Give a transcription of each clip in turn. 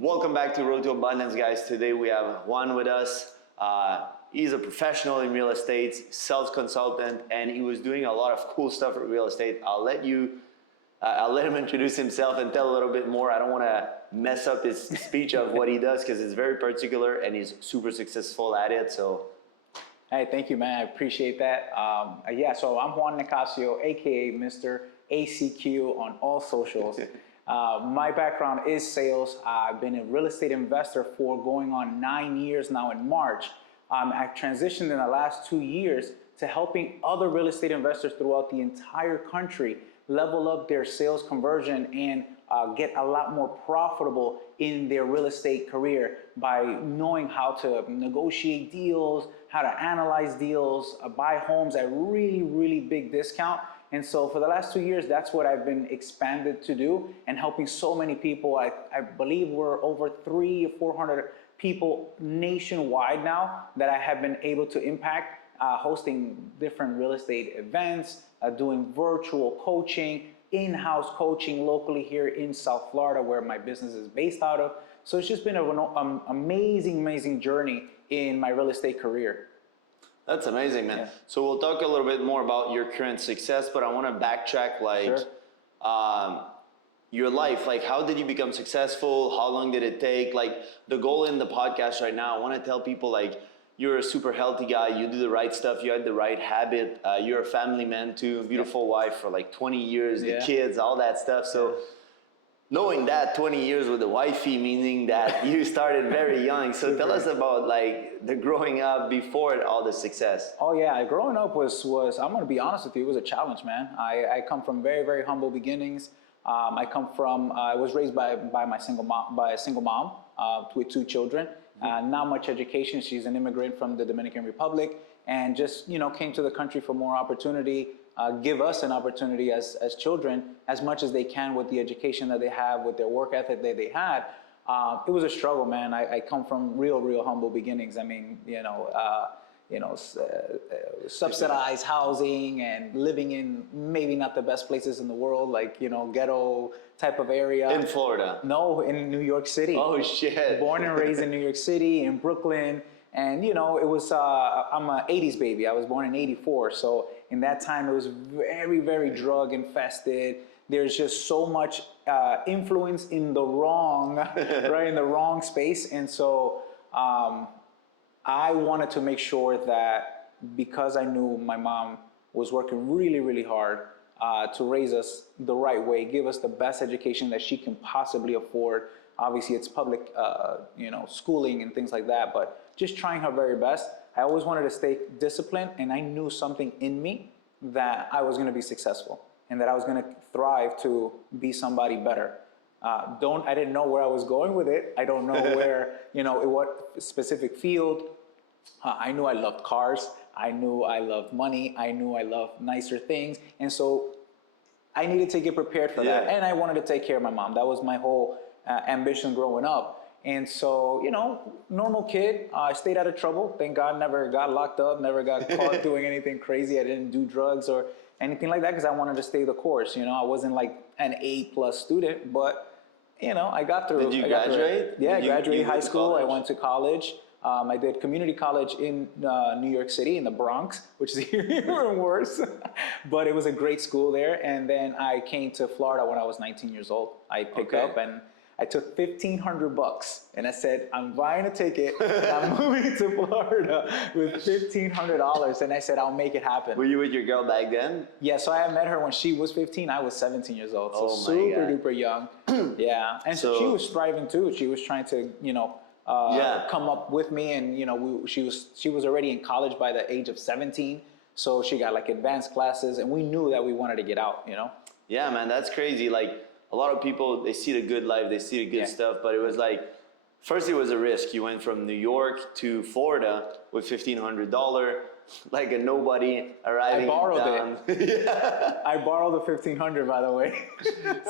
Welcome back to Road to Abundance, guys. Today we have Juan with us. He's a professional in real estate, sales consultant, and he was doing a lot of cool stuff with real estate. I'll let him introduce himself and tell a little bit more. I don't want to mess up his speech of what he does because it's very particular and he's super successful at it. So, hey, thank you, man. I appreciate that. So I'm Juan Nicasio, AKA Mr. ACQ on all socials. My background is sales. I've been a real estate investor for going on 9 years now in March. I've transitioned in the last 2 years to helping other real estate investors throughout the entire country level up their sales conversion and get a lot more profitable in their real estate career by knowing how to negotiate deals, how to analyze deals, buy homes at really, really big discount. And so for the last 2 years, that's what I've been expanded to do and helping so many people. I believe we're over 300 or 400 people nationwide now that I have been able to impact, hosting different real estate events, doing virtual coaching, in-house coaching locally here in South Florida where my business is based out of. So it's just been an amazing journey in my real estate career. That's amazing, man. Yeah. So we'll talk a little bit more about your current success, but I want to backtrack your life. Like, how did you become successful? How long did it take? Like, the goal in the podcast right now, I want to tell people, like, you're a super healthy guy. You do the right stuff. You had the right habit. You're a family man too, beautiful wife for like 20 years, the kids, all that stuff. So knowing that 20 years with the wifey, meaning that you started very young. So tell us about like the growing up before all the success. Oh yeah, growing up was I'm going to be honest with you, it was a challenge, man. I come from very, very humble beginnings. I was raised by a single mom with 2 children. Not much education. She's an immigrant from the Dominican Republic and just, came to the country for more opportunity, give us an opportunity as children as much as they can with the education that they have, with their work ethic that they had. It was a struggle, man. I come from real humble beginnings. I mean, subsidized housing and living in maybe not the best places in the world, like, ghetto type of area. In Florida? No, in New York City. Oh, shit. Born and raised in New York City, in Brooklyn. And, it was, I'm an 80s baby. I was born in 84. So in that time, it was very, very drug infested. There's just so much influence in the wrong, right, in the wrong space. And so I wanted to make sure that because I knew my mom was working really, really hard to raise us the right way, give us the best education that she can possibly afford. Obviously, it's public, schooling and things like that, but just trying her very best. I always wanted to stay disciplined, and I knew something in me that I was going to be successful and that I was going to thrive to be somebody better. I didn't know where I was going with it. I don't know where, in what specific field. I knew I loved cars. I knew I loved money. I knew I loved nicer things. And so I needed to get prepared for that. And I wanted to take care of my mom. That was my whole ambition growing up. And so, normal kid, I stayed out of trouble. Thank God, never got locked up, never got caught doing anything crazy. I didn't do drugs or anything like that because I wanted to stay the course. I wasn't like an A+ student, but, I got through. Did you graduate? Yeah, I graduated high school. I went to college. I did community college in New York City, in the Bronx, which is even worse. But it was a great school there. And then I came to Florida when I was 19 years old. I picked up and I took $1,500 and I said, I'm buying a ticket. I'm moving to Florida with $1,500. And I said, I'll make it happen. Were you with your girl back then? Yeah, so I met her when she was 15. I was 17 years old. So super duper young. Yeah. And so she was striving too. She was trying to, come up with me, and she was already in college by the age of 17, so she got like advanced classes, and we knew that we wanted to get out. Yeah, man, that's crazy. Like a lot of people, they see the good life, they see the good stuff, but it was like, first it was a risk. You went from New York to Florida with $1,500, like a nobody arriving. I borrowed it. I borrowed the $1,500, by the way.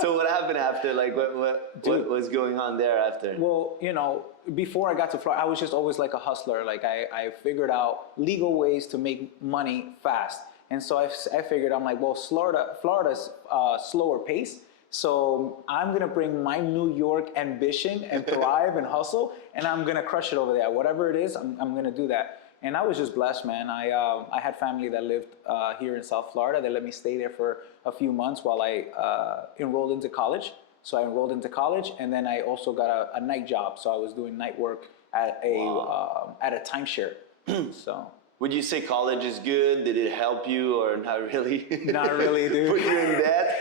So what happened after? Like what was going on there after? Well, before I got to Florida, I was just always like a hustler. Like I figured out legal ways to make money fast. And so I figured, I'm like, well, Florida's slower pace. So I'm gonna bring my New York ambition and thrive and hustle, and I'm gonna crush it over there. Whatever it is, I'm gonna do that. And I was just blessed, man. I had family that lived here in South Florida. They let me stay there for a few months while I enrolled into college. So I enrolled into college, and then I also got a night job. So I was doing night work at a timeshare. So. Would you say college is good? Did it help you or not really? Not really, dude. Put you in debt?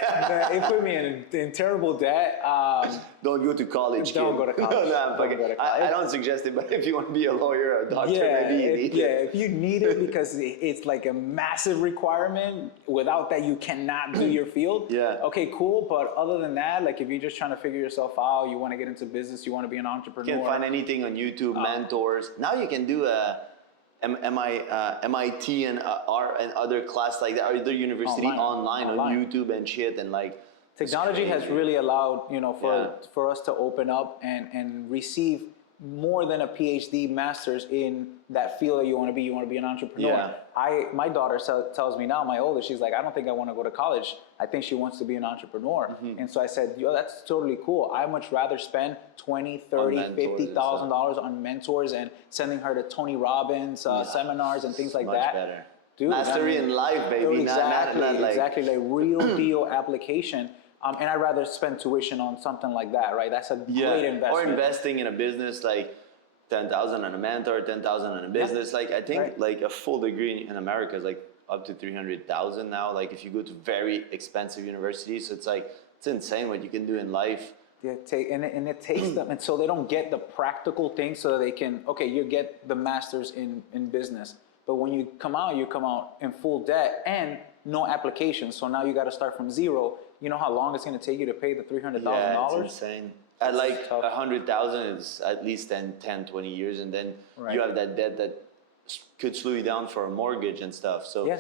It put me in terrible debt. Don't go to college, Don't kid. go to college. No, I'm Don't fucking- go to college. I don't suggest it, but if you want to be a lawyer or a doctor, maybe you need it. if you need it because it's like a massive requirement. Without that, you cannot do your field. Yeah. Okay, cool. But other than that, like if you're just trying to figure yourself out, you want to get into business, you want to be an entrepreneur. You can find anything on YouTube, mentors. Now you can do MIT and other class like that, or other university online on YouTube and shit, and like technology has really allowed for us to open up and receive more than a PhD, master's in that field that you want to be. You want to be an entrepreneur. Yeah. My daughter tells me now, my oldest, she's like, I don't think I want to go to college. I think she wants to be an entrepreneur. And so I said, yo, that's totally cool. I much rather spend $20, $30, $50,000 on mentors and sending her to Tony Robbins seminars and things like much that. better. Dude, Mastery in life, baby. Exactly, not like exactly, like real deal application. And I'd rather spend tuition on something like that, right? That's a great investment. Or investing in a business like 10,000 on a mentor, 10,000 on a business. Like I think like a full degree in America is like up to 300,000 now. Like if you go to very expensive universities, so it's insane what you can do in life. Yeah, and it takes them, and so they don't get the practical things, so they can you get the masters in business, but when you come out in full debt and no application. So now you got to start from zero. You know how long it's going to take you to pay the $300,000? Yeah, it's insane. At like 100,000 is at least 10, 20 years, and then you have that debt that could slow you down for a mortgage and stuff. So,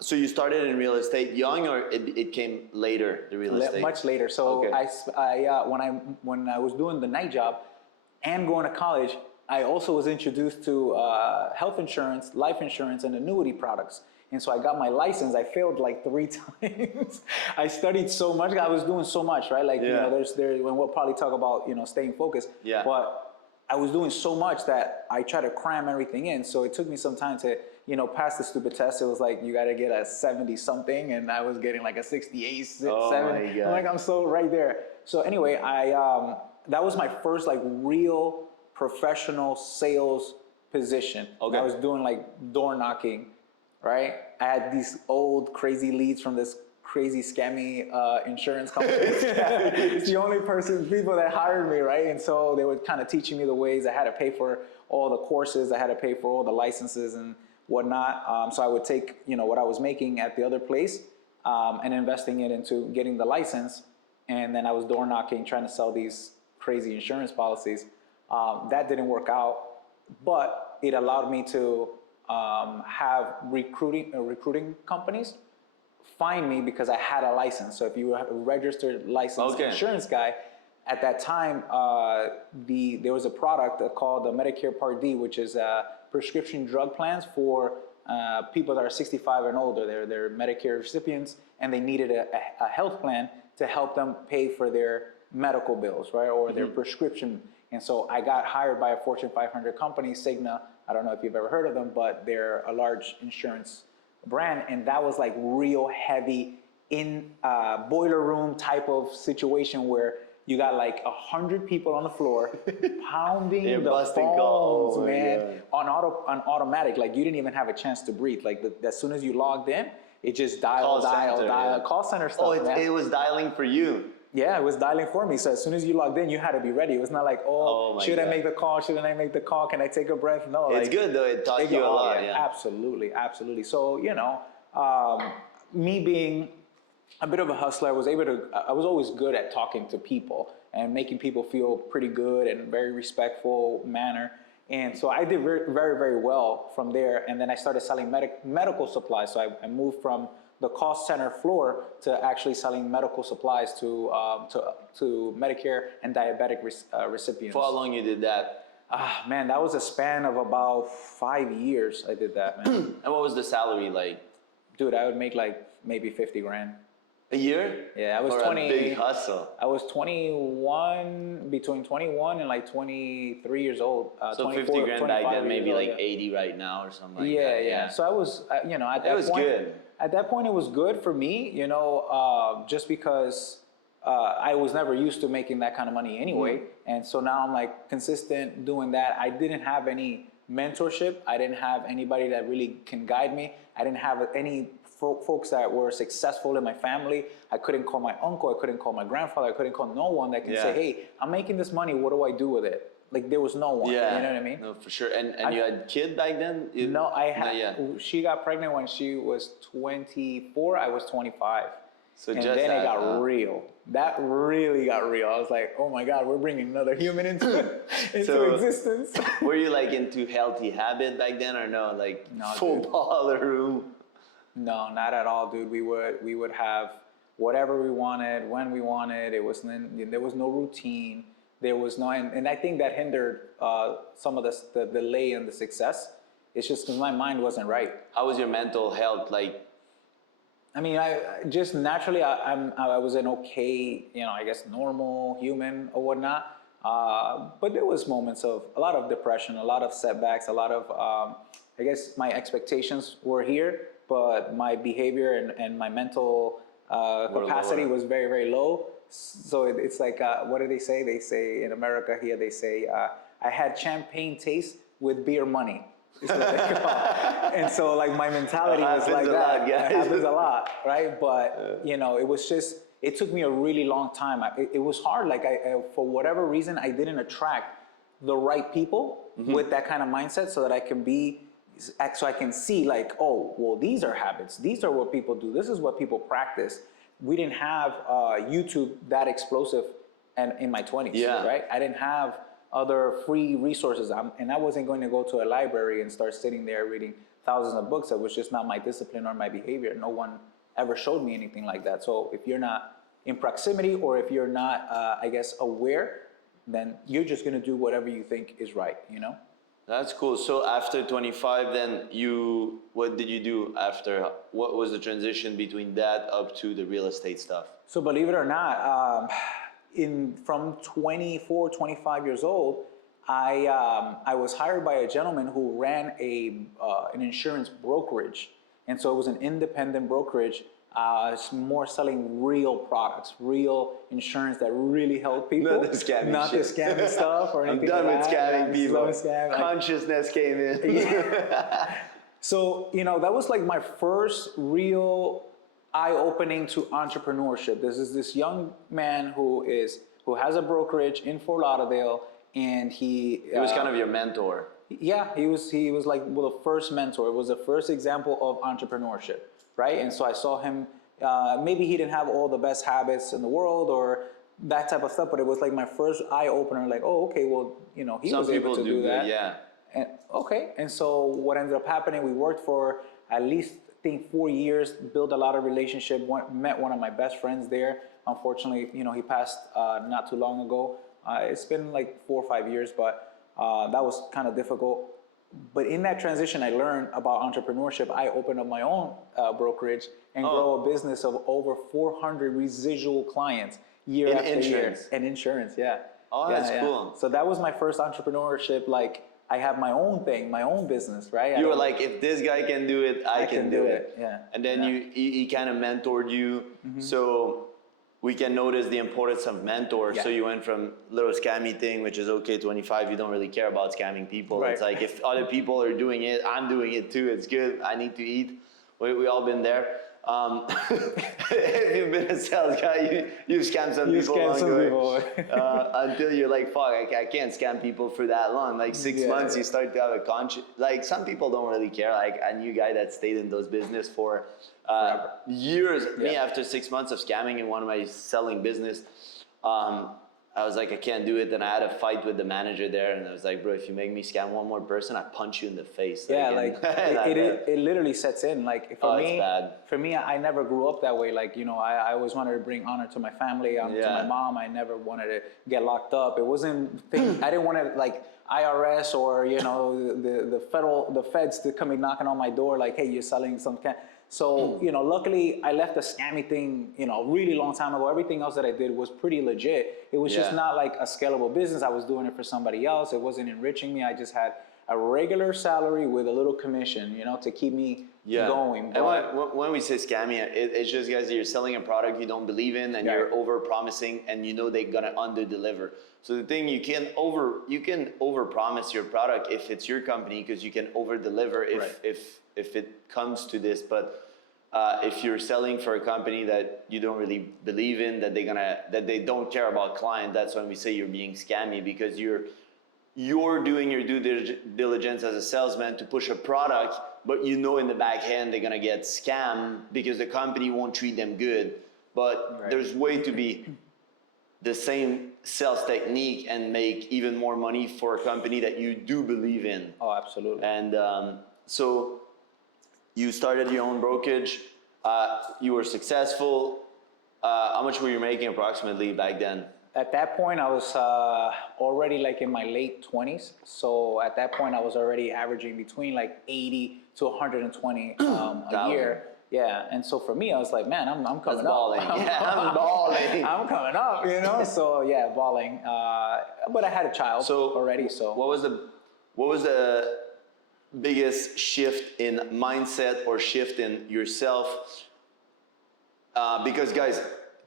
so you started in real estate young, or it came later, the real estate? Much later. So when I was doing the night job and going to college, I also was introduced to health insurance, life insurance, and annuity products. And so I got my license. I failed like 3 times. I studied so much. I was doing so much, right? Like, and we'll probably talk about, staying focused. Yeah. But I was doing so much that I tried to cram everything in. So it took me some time to, pass the stupid test. It was like, you got to get a 70 something. And I was getting like a 68, 70. My God. I'm like, I'm so right there. So anyway, that was my first like real professional sales position. Okay. I was doing like door knocking. Right? I had these old crazy leads from this crazy scammy insurance company. It's the only people that hired me, right? And so they were kind of teaching me the ways. I had to pay for all the courses. I had to pay for all the licenses and whatnot. So I would take, what I was making at the other place and investing it into getting the license. And then I was door knocking, trying to sell these crazy insurance policies. That didn't work out, but it allowed me to have recruiting companies find me because I had a license. So if you were a registered licensed insurance guy, at that time, there was a product called the Medicare Part D, which is prescription drug plans for people that are 65 and older. They're Medicare recipients, and they needed a health plan to help them pay for their medical bills, right, or their prescription. And so I got hired by a Fortune 500 company, Cigna. I don't know if you've ever heard of them, but they're a large insurance brand. And that was like real heavy in boiler room type of situation where you got like 100 people on the floor pounding the phones, man, on automatic. Like you didn't even have a chance to breathe. Like as soon as you logged in, it just dial. Call center stuff. Oh, it was dialing for you. Yeah, it was dialing for me. So as soon as you logged in, you had to be ready. It was not like, should I make the call? Shouldn't I make the call? Can I take a breath? No. It's good though. It taught you a lot. Yeah. Absolutely, absolutely. So, me being a bit of a hustler, I was always good at talking to people and making people feel pretty good and very respectful manner. And so I did very, very, very well from there. And then I started selling medical supplies. So I moved from the call center floor to actually selling medical supplies to Medicare and diabetic recipients. For how long you did that? Man, that was a span of about 5 years I did that, man. And what was the salary like? Dude, I would make like maybe 50 grand. A year? Yeah, I was or 20. A big hustle. I was 21, between 21 and like 23 years old. So 24, 50 grand back 25 then, maybe years old, like 80 right now or something like yeah, that. yeah. So I was, you know, at that was point, good. At that point, it was good for me, you know, just because I was never used to making that kind of money anyway. And so now I'm like consistent doing that. I didn't have any mentorship. I didn't have anybody that really can guide me. I didn't have any folks that were successful in my family. I couldn't call my uncle. I couldn't call my grandfather. I couldn't call no one that can say, hey, I'm making this money. What do I do with it? Like there was no one. Yeah. You know what I mean? No, for sure. And you had kid back then? No, I had. Yeah. She got pregnant when she was 24. I was 25. So And just then that, it got real. That really got real. I was like, oh my God, we're bringing another human into existence. Were you like into healthy habit back then or no? Like No, football or No, not at all, dude. We would have whatever we wanted, when we wanted. There was no routine. There was no, and I think that hindered some of the delay in the success. It's just because my mind wasn't right. How was your mental health? Like, I mean, I just naturally, I was an okay, you know, I guess normal human or whatnot. But there was moments of a lot of depression, a lot of setbacks, a lot of, I guess my expectations were here, but my behavior and my mental capacity was very, very low. So it's like, what do they say? They say in America here, they say, I had champagne taste with beer money. And so like my mentality was like that. It happens a lot, right? But you know, it was just, it took me a really long time. It was hard. Like for whatever reason, I didn't attract the right people with that kind of mindset so that I can see like, oh, well, these are habits. These are what people do. This is what people practice. We didn't have YouTube that explosive and in my 20s, right? I didn't have other free resources. And I wasn't going to go to a library and start sitting there reading thousands of books. That was just not my discipline or my behavior. No one ever showed me anything like that. So if you're not in proximity or if you're not, I guess, aware, then you're just going to do whatever you think is right, you know? That's cool. So after 25, then what did you do after? What was the transition between that up to the real estate stuff? So believe it or not, from 24, 25 years old, I was hired by a gentleman who ran an insurance brokerage. And so it was an independent brokerage. It's more selling real products, real insurance that really help people. Not the scamming Not shit. the scamming stuff or anything I'm done with scamming people. Consciousness came in. So, you know, that was like my first real eye-opening to entrepreneurship. This young man who has a brokerage in Fort Lauderdale, and he was kind of your mentor. Yeah, he was like the first mentor. It was the first example of entrepreneurship, right? And so I saw him. Maybe he didn't have all the best habits in the world or that type of stuff, but it was like my first eye opener. Like, oh, okay, well, you know, he was able to do that. Yeah. And okay, and so what ended up happening? We worked for at least, I think, 4 years. Built a lot of relationship. Met one of my best friends there. Unfortunately, you know, he passed not too long ago. It's been like 4 or 5 years, but that was kind of difficult. But in that transition, I learned about entrepreneurship. I opened up my own brokerage and grow a business of over 400 residual clients year after year. And insurance, yeah. Oh, that's cool. So that was my first entrepreneurship. Like, I have my own thing, my own business, right? You were like, if this guy can do it, I can do it. Yeah. And then he kind of mentored you. So we can notice the importance of mentors. Yeah. So you went from little scammy thing, which is okay, 25, you don't really care about scamming people. Right. It's like, if other people are doing it, I'm doing it too. It's good. I need to eat. We all been there. If you've been a sales guy, you scam some people along the way. Until you're like, fuck, I can't scam people for that long. Like 6 months, you start to have a conscience. Like, some people don't really care. Like, I knew a guy that stayed in those business for years. Me, after 6 months of scamming in one of my selling business, I was like, I can't do it. Then I had a fight with the manager there, and I was like, bro, if you make me scam one more person, I punch you in the face. It literally sets in. Like, for me, I never grew up that way. Like, you know, I always wanted to bring honor to my family, to my mom. I never wanted to get locked up. It wasn't I didn't want to, like, IRS or, you know, the feds to come in knocking on my door like, hey, you're selling some So, luckily I left the scammy thing, a really long time ago. Everything else that I did was pretty legit. It was just not like a scalable business. I was doing it for somebody else. It wasn't enriching me. I just had a regular salary with a little commission, to keep me going. But and when we say scammy, it's just, guys, that you're selling a product you don't believe in, and you're over promising, and they're gonna under deliver. So the thing, you can over promise your product if it's your company, because you can over deliver if it comes to this. But if you're selling for a company that you don't really believe in, that they don't care about client, that's when we say you're being scammy, because you're doing your due diligence as a salesman to push a product, but in the back end they're gonna get scammed because the company won't treat them good. But there's way to be the same sales technique and make even more money for a company that you do believe in. Oh, absolutely. And so you started your own brokerage. You were successful. How much were you making approximately back then? At that point, I was already like in my late 20s. So at that point, I was already averaging between like 80 to 120 a year. Yeah, and so for me, I was like, man, I'm coming up. I'm balling. I'm coming up, So yeah, balling. But I had a child already. So what was the biggest shift in mindset or shift in yourself? Because guys,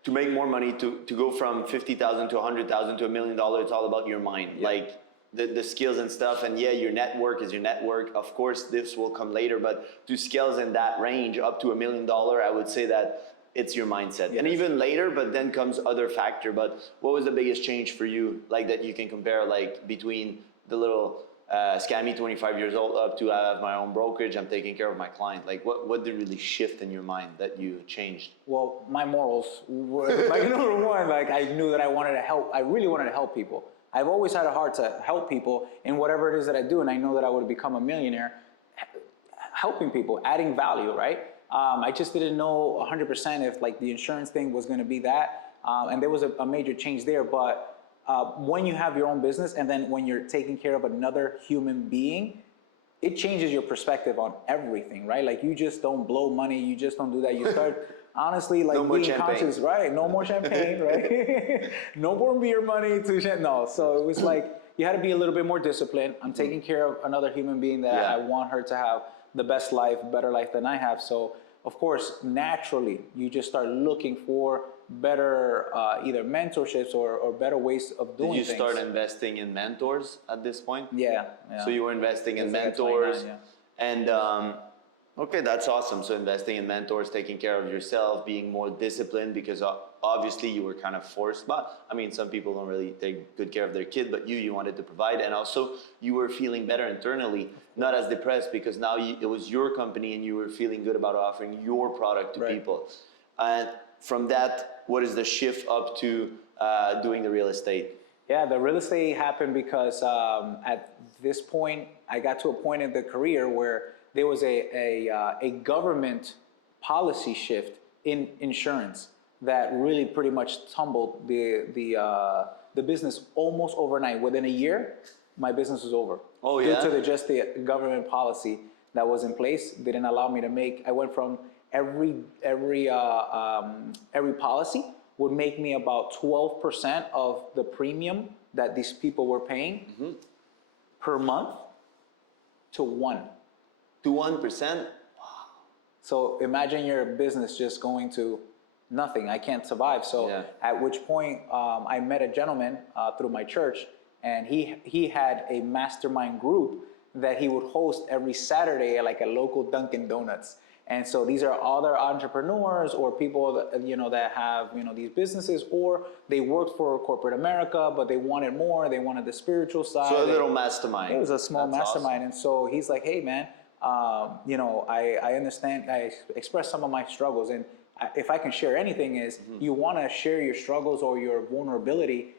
to make more money, to go from 50,000 to 100,000 to $1 million, it's all about your mind. Yeah. Like the skills and stuff, and your network is your network. Of course, this will come later, but to scales in that range up to $1 million, I would say that it's your mindset. Yes. And even later, but then comes other factor. But what was the biggest change for you, like that you can compare, like between the little scammy 25 years old up to I have my own brokerage, I'm taking care of my client? Like what did really shift in your mind that you changed? Well, my morals were like number one, like I knew that I wanted to help. I really wanted to help people. I've always had a heart to help people in whatever it is that I do, and I know that I would become a millionaire helping people, adding value, right? I just didn't know 100% if like the insurance thing was going to be that, and there was a major change there. But when you have your own business, and then when you're taking care of another human being, it changes your perspective on everything, right? Like you just don't blow money, you just don't do that. You start honestly like being conscious, right? No more champagne, right? No more beer money no. So it was like you had to be a little bit more disciplined. I'm taking care of another human being that I want her to have the best life, better life than I have. So of course, naturally, you just start looking for better either mentorships or better ways of doing things. Did you start investing in mentors at this point? Yeah. So you were investing in mentors, and okay, that's awesome. So investing in mentors, taking care of yourself, being more disciplined, because obviously you were kind of forced. But I mean, some people don't really take good care of their kid, but you wanted to provide, and also you were feeling better internally, not as depressed, because now it was your company and you were feeling good about offering your product to people. And from that, what is the shift up to doing the real estate? Yeah, the real estate happened because at this point, I got to a point in the career where there was a government policy shift in insurance that really pretty much tumbled the business almost overnight. Within a year, my business was over. Oh yeah. Due to just the government policy that was in place, didn't allow me to make. I went from every policy would make me about 12% of the premium that these people were paying per month to 1%. To 1%? Wow. So imagine your business just going to nothing. I can't survive. So at which point I met a gentleman through my church, and he had a mastermind group that he would host every Saturday at like a local Dunkin' Donuts. And so these are other entrepreneurs or people that, that have, these businesses, or they worked for corporate America, but they wanted more. They wanted the spiritual side. So a little mastermind. It was a small mastermind. Awesome. And so he's like, hey man, I understand. I expressed some of my struggles, and if I can share anything is you want to share your struggles or your vulnerability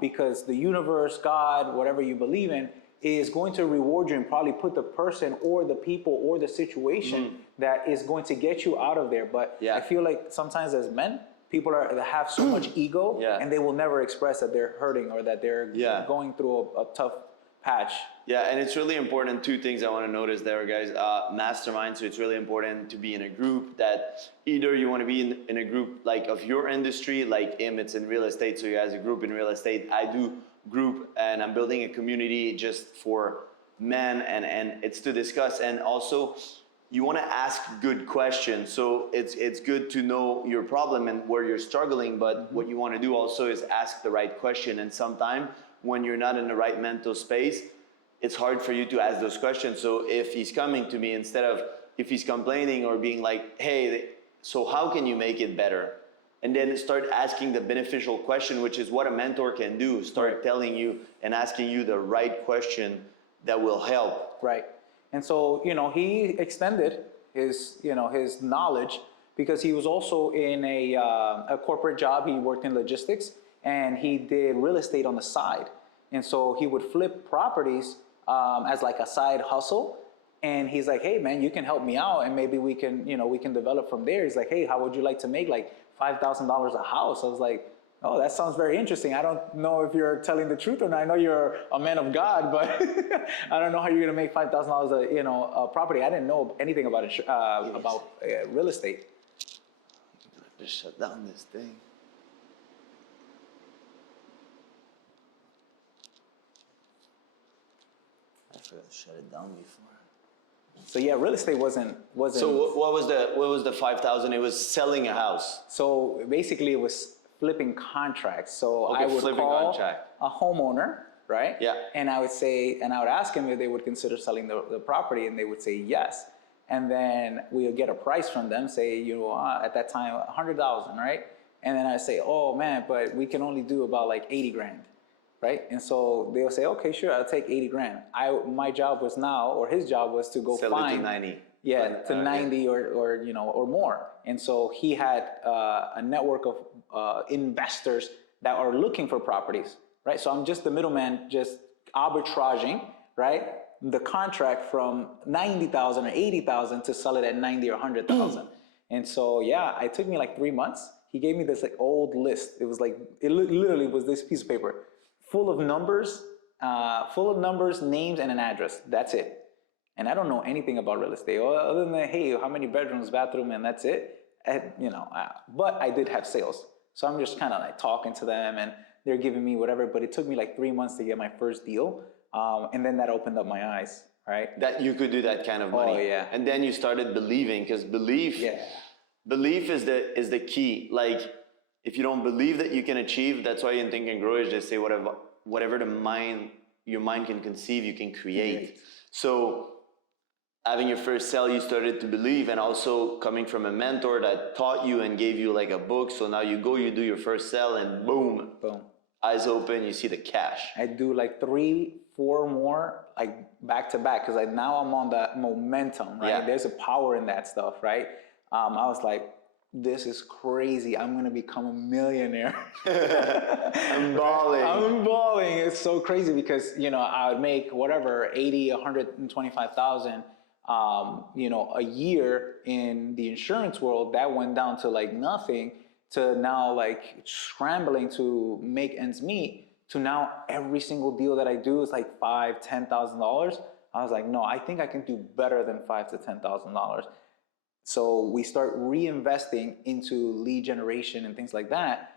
because the universe, God, whatever you believe in, is going to reward you and probably put the person or the people or the situation that is going to get you out of there. But I feel like sometimes as men, people have so much ego and they will never express that they're hurting or that they're going through a tough patch. Yeah, and it's really important. Two things I want to notice there, guys. Mastermind. So it's really important to be in a group that either you want to be in a group like of your industry, like him, it's in real estate. So he has a group in real estate. I do group, and I'm building a community just for men, and it's to discuss. And also, you want to ask good questions. So it's good to know your problem and where you're struggling. But what you want to do also is ask the right question. And sometimes when you're not in the right mental space, it's hard for you to ask those questions. So if he's coming to me, instead of if he's complaining or being like, hey, so how can you make it better? And then start asking the beneficial question, which is what a mentor can do. Start telling you and asking you the right question that will help. Right. And so, he extended his, his knowledge because he was also in a corporate job. He worked in logistics and he did real estate on the side. And so he would flip properties as like a side hustle. And he's like, hey man, you can help me out and maybe we can, we can develop from there. He's like, hey, how would you like to make like $5,000 a house? I was like, oh, that sounds very interesting. I don't know if you're telling the truth or not. I know you're a man of God, but I don't know how you're gonna make $5,000 a property. I didn't know anything about it, real estate. Just shut down this thing. I forgot to shut it down before. So yeah, real estate wasn't. So what was the 5,000? It was selling a house. So basically, it was flipping contracts. So Okay, I would call contract. a homeowner, right? Yeah. And I would ask him if they would consider selling the property, and they would say yes. And then we would get a price from them, say, at that time, 100,000, right? And then I say, oh man, but we can only do about like 80 grand, right? And so they'll say, okay, sure, I'll take 80 grand. My job was his job was to go Sell find. it to 90. Yeah, to 90 or more. And so he had a network of investors that are looking for properties, right? So I'm just the middleman, just arbitraging, right? The contract from 90,000 or 80,000 to sell it at 90 or 100,000. And so, yeah, it took me like 3 months. He gave me this like old list. It was like, it literally was this piece of paper full of numbers, names, and an address. That's it. And I don't know anything about real estate other than, hey, how many bedrooms, bathroom, and that's it. But I did have sales. So I'm just kind of like talking to them and they're giving me whatever, but it took me like 3 months to get my first deal. And then that opened up my eyes, right? That you could do that kind of money. Oh, yeah. And then you started believing, because belief is the key. Like, if you don't believe that you can achieve, that's why in Think and Grow is just say whatever your mind can conceive, you can create. So having your first sale, you started to believe, and also coming from a mentor that taught you and gave you like a book. So now you do your first sale and boom, eyes open, you see the cash. I do like 3-4 more like back to back because now I'm on that momentum, right? Yeah. There's a power in that stuff, right? I was like, this is crazy. I'm gonna become a millionaire. I'm balling. It's so crazy because I would make whatever 80, 125,000. A year in the insurance world. That went down to like nothing, to now like scrambling to make ends meet, to now every single deal that I do is like $5,000-$10,000. I was like, no, I think I can do better than $5,000 to $10,000. So we start reinvesting into lead generation and things like that,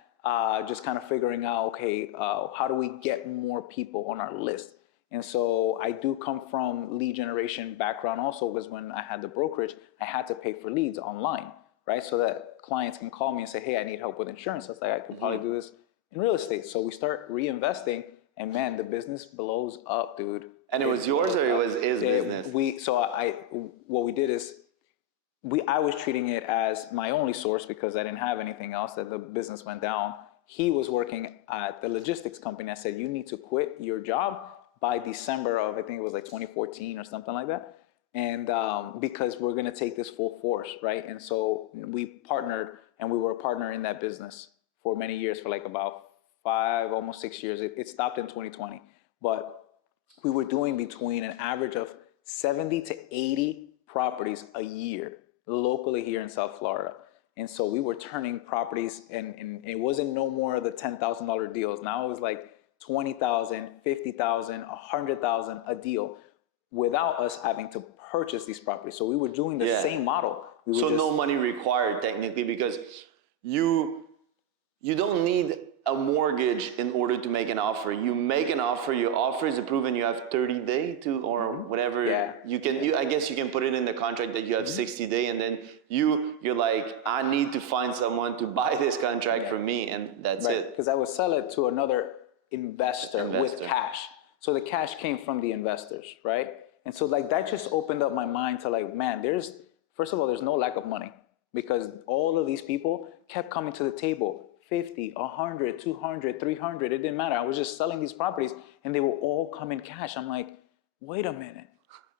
just kind of figuring out, okay, how do we get more people on our list? And so I do come from lead generation background also, because when I had the brokerage, I had to pay for leads online, right? So that clients can call me and say, hey, I need help with insurance. I was like, I could probably do this in real estate. So we start reinvesting, and man, the business blows up, dude. And it was yours or it was his business? What we did is, I was treating it as my only source because I didn't have anything else, that the business went down. He was working at the logistics company. I said, you need to quit your job by December of, I think it was like 2014 or something like that. And because we're gonna take this full force, right? And so we partnered, and we were a partner in that business for many years, for like about 5, almost 6 years. It stopped in 2020. But we were doing between an average of 70 to 80 properties a year locally here in South Florida. And so we were turning properties, and it wasn't no more of the $10,000 deals. Now it was like 20,000, 50,000, 100,000 a deal without us having to purchase these properties. So we were doing the same model. We So no money required technically, because you don't need a mortgage in order to make an offer. You make an offer, your offer is approved, and you have 30 days to, or whatever. Yeah. I guess you can put it in the contract that you have 60 days, and then you're like, I need to find someone to buy this contract for me, and that's it. Because I would sell it to another investor with cash. So the cash came from the investors, right? And so like that just opened up my mind to like, man, first of all, there's no lack of money, because all of these people kept coming to the table. 50, 100, 200, 300, it didn't matter. I was just selling these properties and they will all come in cash. I'm like, wait a minute,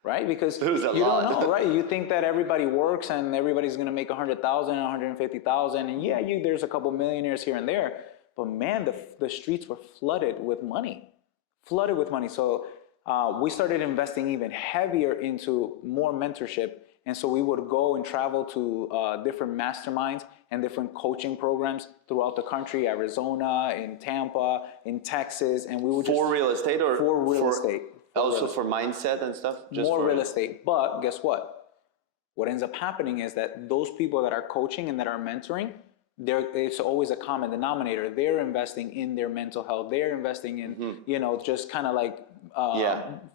right? Because you don't know, right? You think that everybody works and everybody's gonna make 100,000, 150,000, and there's a couple millionaires here and there, but man, the streets were flooded with money. So we started investing even heavier into more mentorship. And so we would go and travel to different masterminds and different coaching programs throughout the country, Arizona, in Tampa, in Texas, and we would just... For real estate or? For real estate. Also for mindset and stuff? More real estate. But guess what? What ends up happening is that those people that are coaching and that are mentoring, it's always a common denominator. They're investing in their mental health. They're investing in, just kind of like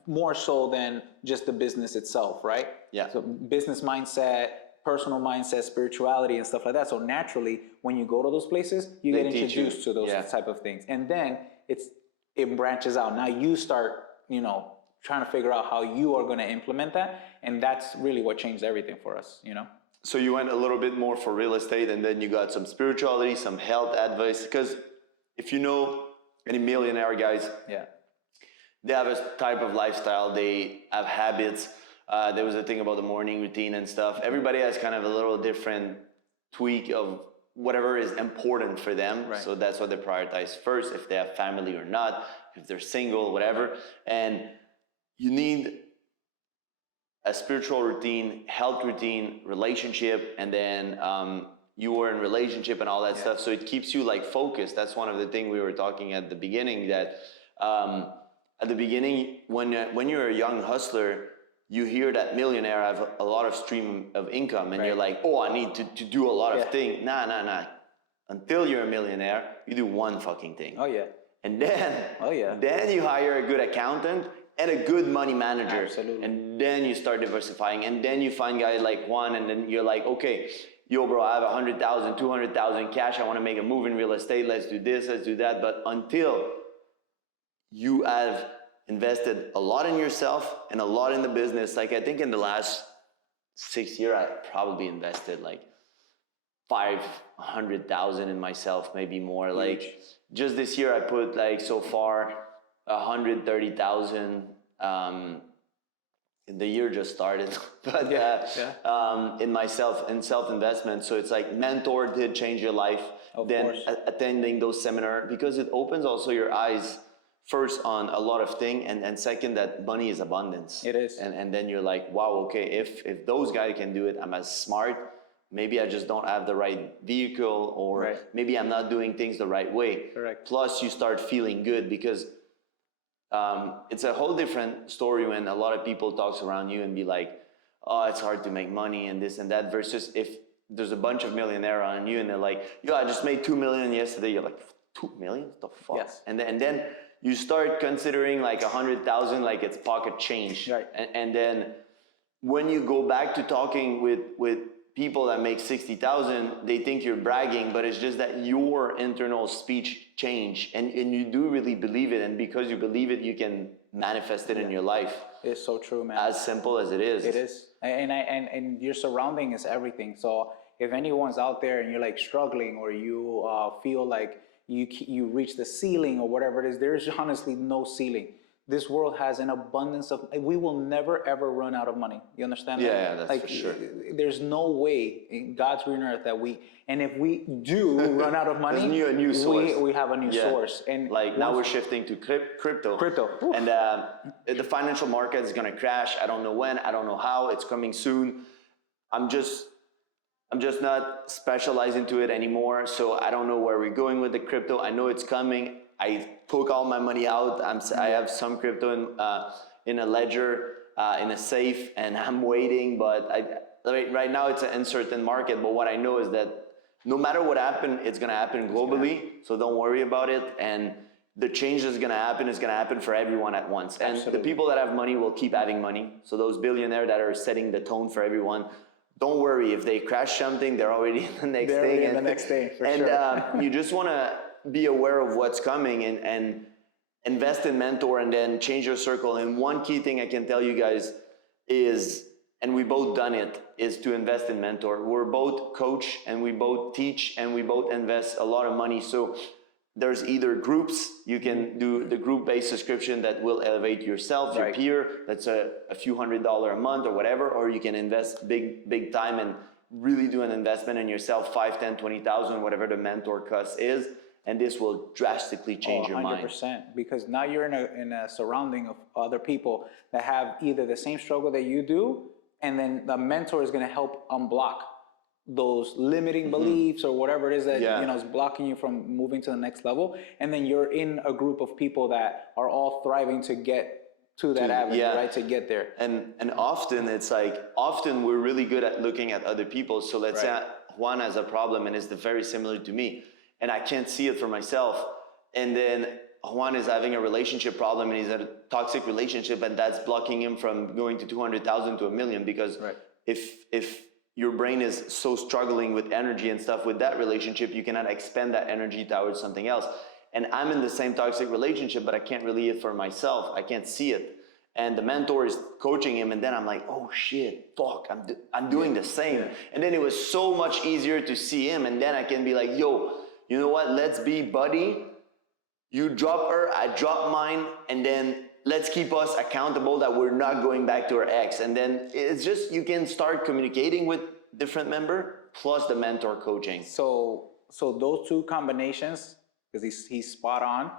more so than just the business itself, right? Yeah. So business mindset, personal mindset, spirituality, and stuff like that. So naturally, when you go to those places, you get introduced to those type of things, and then it branches out. Now you start, trying to figure out how you are going to implement that, and that's really what changed everything for us. So you went a little bit more for real estate, and then you got some spirituality, some health advice. Because if you know any millionaire guys, they have a type of lifestyle, they have habits. There was a thing about the morning routine and stuff. Everybody has kind of a little different tweak of whatever is important for them. Right. So that's what they prioritize first, if they have family or not, if they're single, whatever. And you need a spiritual routine, health routine, relationship, and then you are in relationship and all that stuff. So it keeps you like focused. That's one of the things we were talking at the beginning, that at the beginning, when you're a young hustler, you hear that millionaire have a lot of stream of income, and you're like, oh, I need to do a lot of things. Nah. Until you're a millionaire, you do one fucking thing. Oh yeah. And then, then you hire a good accountant and a good money manager. Absolutely. And then you start diversifying, and then you find guys like Juan, and then you're like, okay, yo bro, I have 100,000, 200,000 cash. I want to make a move in real estate. Let's do this, let's do that. But until you have invested a lot in yourself and a lot in the business, like I think in the last 6 years, I probably invested like 500,000 in myself, maybe more. Huge. Like just this year, I put like so far 130,000. The year just started, but in myself, in self-investment. So it's like mentor did change your life. Of course. Attending those seminars, because it opens also your eyes first on a lot of things, and second, that money is abundance. It is. And then you're like, wow, okay, if those guys can do it, I'm as smart. Maybe I just don't have the right vehicle, or maybe I'm not doing things the right way. Correct. Plus you start feeling good, because it's a whole different story when a lot of people talks around you and be like, oh, it's hard to make money and this and that, versus if there's a bunch of millionaires on you and they're like, yo, I just made 2 million yesterday. You're like, 2 million? What the fuck? Yes. And then you start considering like 100,000 like it's pocket change. Right. And then when you go back to talking with people that make 60,000, they think you're bragging, but it's just that your internal speech change, and you do really believe it, and because you believe it, you can manifest it in your life. It's so true, man. As simple as it is. It is. And your surrounding is everything. So if anyone's out there and you're like struggling, or you feel like you reach the ceiling or whatever it is, there's honestly no ceiling. This world has an abundance of, we will never ever run out of money. You understand that? Yeah, that's like, for sure. There's no way in God's green earth that and if we do run out of money, a new source. We have a new source. And like now we're shifting to crypto. And the financial market is going to crash. I don't know when, I don't know how, it's coming soon. I'm just not specialized into it anymore. So I don't know where we're going with the crypto. I know it's coming. I took all my money out. I have some crypto in a ledger, in a safe, and I'm waiting. But right now it's an uncertain market. But what I know is that no matter what happens, it's gonna happen globally. So don't worry about it. And the change is gonna happen is gonna happen for everyone at once. And the people that have money will keep having money. So those billionaires that are setting the tone for everyone, don't worry, if they crash something, they're already in the next thing. In the next thing, for sure. And you just want to be aware of what's coming and invest in mentor and then change your circle. And one key thing I can tell you guys is, and we both done it, is to invest in mentor. We're both coach and we both teach and we both invest a lot of money. So there's either groups, you can do the group-based subscription that will elevate yourself, your peer, that's a few $100s a month or whatever, or you can invest big time and really do an investment in yourself, 5, 10, 20,000, whatever the mentor cost is, and this will drastically change your mind. 100%, because now you're in a surrounding of other people that have either the same struggle that you do, and then the mentor is gonna help unblock those limiting beliefs or whatever it is that you know is blocking you from moving to the next level, and then you're in a group of people that are all thriving to get to that avenue, right? To get there. And often it's like, we're really good at looking at other people. So let's say Juan has a problem and it's very similar to me, and I can't see it for myself. And then Juan is having a relationship problem and he's in a toxic relationship, and that's blocking him from going to 200,000 to $1 million, because if your brain is so struggling with energy and stuff with that relationship, you cannot expend that energy towards something else. And I'm in the same toxic relationship, but I can't really it for myself. I can't see it. And the mentor is coaching him, and then I'm like, oh shit, fuck, I'm doing the same. And then it was so much easier to see him, and then I can be like, yo, you know what, let's be buddy. You drop her, I drop mine, and then let's keep us accountable that we're not going back to our ex. And then it's just, you can start communicating with different member plus the mentor coaching. So those two combinations, because he's spot on,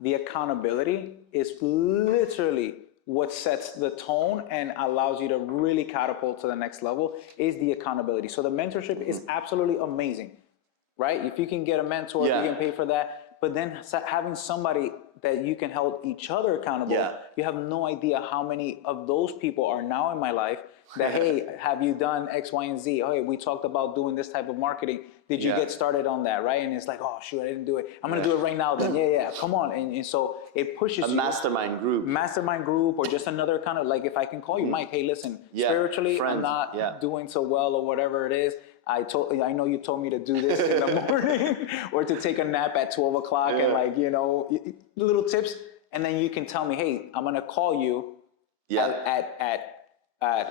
the accountability is literally what sets the tone and allows you to really catapult to the next level, is the accountability. So the mentorship is absolutely amazing, right? If you can get a mentor, you can pay for that. But then having somebody that you can hold each other accountable, you have no idea how many of those people are now in my life that, hey, have you done X, Y, and Z? Oh, hey, we talked about doing this type of marketing. Did you get started on that, right? And it's like, oh, shoot, I didn't do it. I'm going to do it right now then. Come on. And so it pushes you. A mastermind group. Mastermind group, or just another kind of, like, if I can call you, Mike, hey, listen, spiritually, I'm not doing so well or whatever it is. I know you told me to do this in the morning or to take a nap at 12 o'clock and, like, you know, little tips. And then you can tell me, hey, I'm going to call you at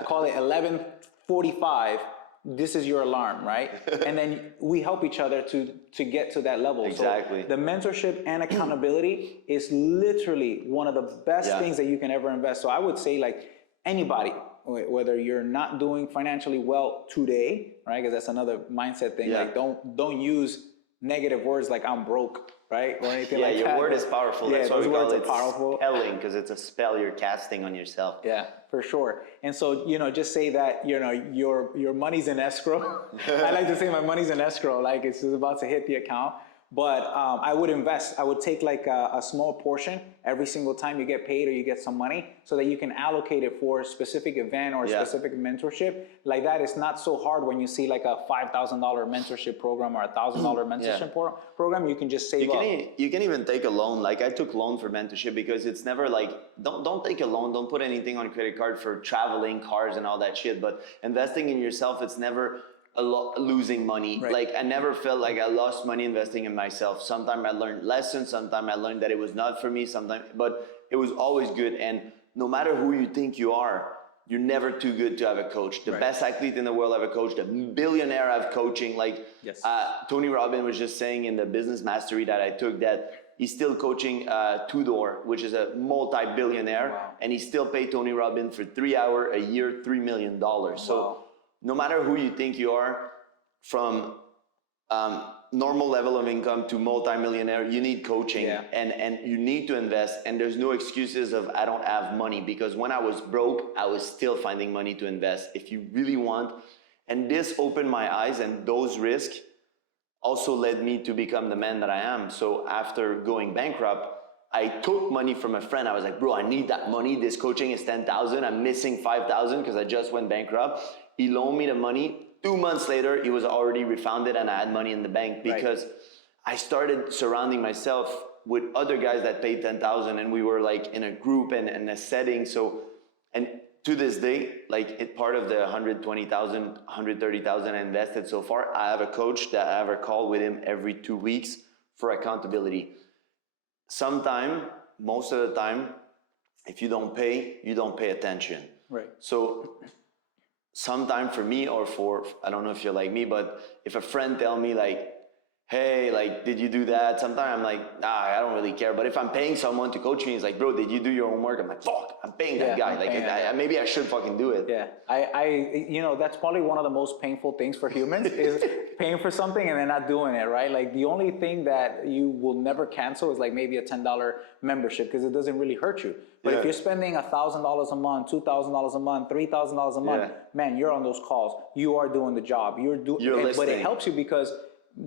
call it 11:45. This is your alarm, right? And then we help each other to get to that level. Exactly. So the mentorship and accountability is literally one of the best things that you can ever invest. So I would say, like, anybody, whether you're not doing financially well today, right? Because that's another mindset thing. Like, don't use negative words like I'm broke, right? Or anything like that. Yeah, your word is powerful. That's why we call it powerful. Spelling, because it's a spell you're casting on yourself. Yeah, for sure. And so, you know, just say that, you know, your money's in escrow. I like to say my money's in escrow, like it's about to hit the account. But I would invest. I would take like a small portion every single time you get paid or you get some money, so that you can allocate it for a specific event or a specific mentorship. Like that, it's not so hard when you see like a $5,000 mentorship program or a $1,000 mentorship program. You can just save up. You can even take a loan. Like I took loan for mentorship, because it's never like, don't take a loan. Don't put anything on credit card for traveling, cars, and all that shit. But investing in yourself, it's never losing money. Like I never felt like I lost money investing in myself. Sometimes I learned lessons, sometimes I learned that it was not for me, sometimes, but it was always good. And no matter who you think you are, you're never too good to have a coach. The best athlete in the world have a coach. The billionaire have coaching. Like Tony Robbins was just saying in the business mastery that I took, that he's still coaching Tudor, which is a multi-billionaire, and he still paid Tony Robbins for 3 hours a year, $3 million. So no matter who you think you are, from normal level of income to multi-millionaire, you need coaching and you need to invest. And there's no excuses of I don't have money, because when I was broke, I was still finding money to invest. If you really want, and this opened my eyes, and those risks also led me to become the man that I am. So after going bankrupt, I took money from a friend. I was like, bro, I need that money. This coaching is 10,000. I'm missing 5,000 because I just went bankrupt. He loaned me the money. 2 months later, he was already refunded and I had money in the bank because I started surrounding myself with other guys that paid 10,000 and we were like in a group and a setting. So, and to this day, like it part of the 120,000, 130,000 I invested so far, I have a coach that I have a call with him every 2 weeks for accountability. Sometime, most of the time, if you don't pay attention. Right. So sometime for me or for, I don't know if you're like me, but if a friend tell me like, hey, like, did you do that? Sometimes I'm like, nah, I don't really care. But if I'm paying someone to coach me, he's like, bro, did you do your homework? I'm like, fuck, I'm paying that guy. Like, maybe I should fucking do it. Yeah, you know, that's probably one of the most painful things for humans is paying for something and then not doing it, right? Like the only thing that you will never cancel is like maybe a $10 membership because it doesn't really hurt you. But if you're spending $1,000 a month, $2,000 a month, $3,000 a month, man, you're on those calls. You are doing the job. You're listening. But it helps you because,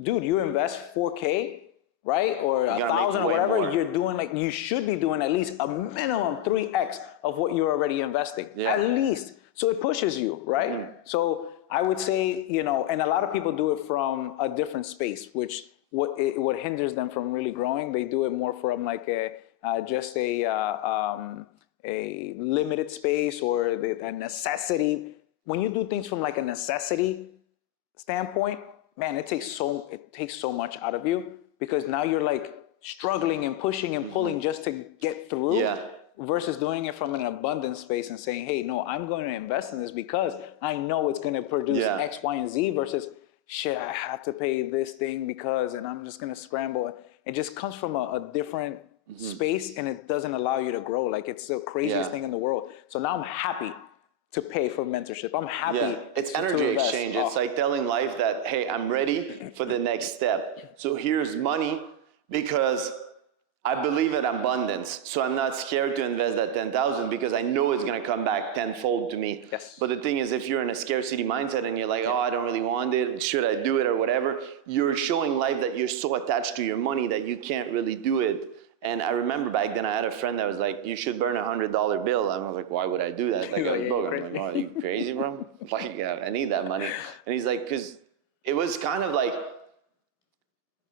dude, you invest 4K, right? Or 1,000 or whatever, more. You're doing like, you should be doing at least a minimum 3x of what you're already investing. At least. So it pushes you, right? So I would say, you know, and a lot of people do it from a different space, which what hinders them from really growing, they do it more from like just a limited space or a necessity. When you do things from like a necessity standpoint, man, it takes so much out of you because now you're like struggling and pushing and pulling just to get through versus doing it from an abundance space and saying, hey, no, I'm going to invest in this because I know it's going to produce X, Y, and Z versus shit, I have to pay this thing because, and I'm just going to scramble. It just comes from a different space and it doesn't allow you to grow. Like it's the craziest thing in the world. So now I'm happy to pay for mentorship. I'm happy. It's energy exchange. It's like telling life that, hey, I'm ready for the next step. So here's money because I believe in abundance. So I'm not scared to invest that 10,000 because I know it's going to come back tenfold to me. But the thing is, if you're in a scarcity mindset and you're like, oh, I don't really want it, should I do it or whatever, you're showing life that you're so attached to your money that you can't really do it. And I remember back then I had a friend that was like, you should burn $100 bill. I was like, why would I do that? Like, I was broke. I'm like, oh, are you crazy, bro? Like, I need that money. And he's like, because it was kind of like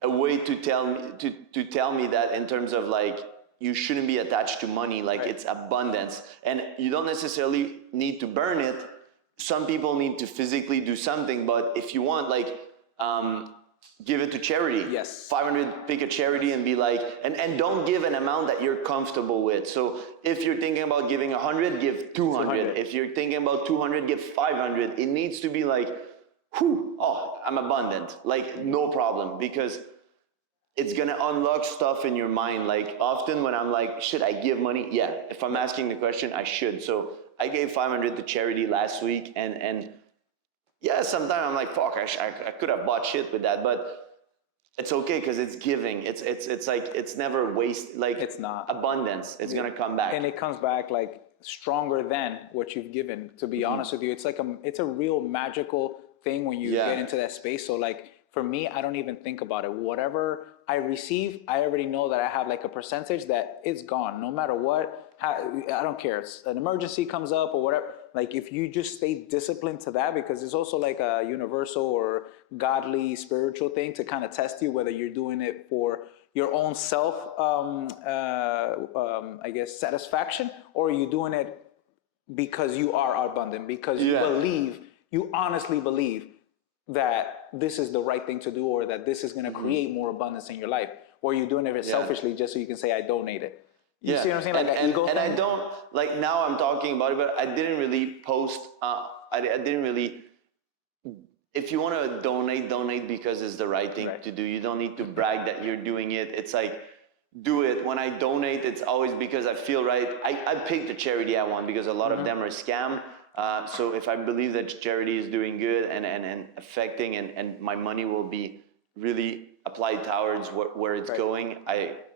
a way to tell me that in terms of like, you shouldn't be attached to money. Like it's abundance. And you don't necessarily need to burn it. Some people need to physically do something, but if you want like, give it to charity. 500, pick a charity and be like, and don't give an amount that you're comfortable with. So if you're thinking about giving 100, give 200. If you're thinking about 200, give 500. It needs to be like, whew, oh, I'm abundant. Like no problem, because it's gonna unlock stuff in your mind. Like often when I'm like, should I give money? Yeah, if I'm asking the question, I should. So I gave 500 to charity last week and yeah, sometimes I'm like, fuck, I could have bought shit with that, but it's okay because it's giving. It's like, it's never waste. Like it's not abundance. It's gonna come back. And it comes back like stronger than what you've given, to be honest with you. It's like, it's a real magical thing when you get into that space. So like, for me, I don't even think about it. Whatever I receive, I already know that I have like a percentage that it's gone. No matter what, I don't care. It's an emergency comes up or whatever. Like if you just stay disciplined to that, because it's also like a universal or godly spiritual thing to kind of test you whether you're doing it for your own self, I guess, satisfaction, or you're doing it because you are abundant, because you believe, you honestly believe that this is the right thing to do, or that this is going to create more abundance in your life, or you're doing it selfishly just so you can say, I donated. You see what I'm saying? Like and I don't, like now I'm talking about it, but I didn't really post, I didn't really, if you want to donate because it's the right thing to do. You don't need to brag that you're doing it. It's like, do it. When I donate, it's always because I feel right. I pick the charity I want because a lot of them are scam. So if I believe that charity is doing good and affecting and my money will be really applied towards where it's going,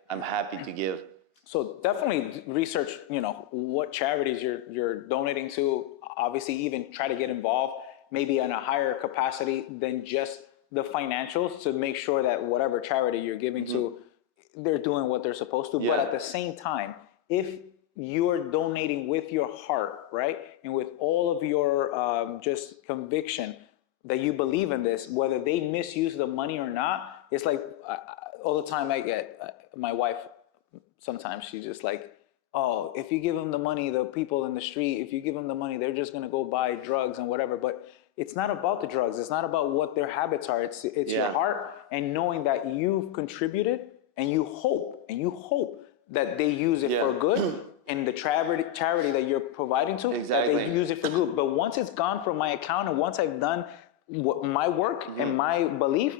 I'm happy to give. So definitely research, you know, what charities you're donating to. Obviously, even try to get involved, maybe in a higher capacity than just the financials to make sure that whatever charity you're giving to, they're doing what they're supposed to. But at the same time, if you're donating with your heart, right, and with all of your just conviction that you believe in this, whether they misuse the money or not, it's like all the time I get my wife. Sometimes she's just like, oh, if you give them the money, the people in the street, if you give them the money, they're just gonna go buy drugs and whatever. But it's not about the drugs. It's not about what their habits are. It's your heart and knowing that you've contributed, and you hope that they use it for good, and the charity that you're providing to, that they use it for good. But once it's gone from my account, and once I've done my work and my belief,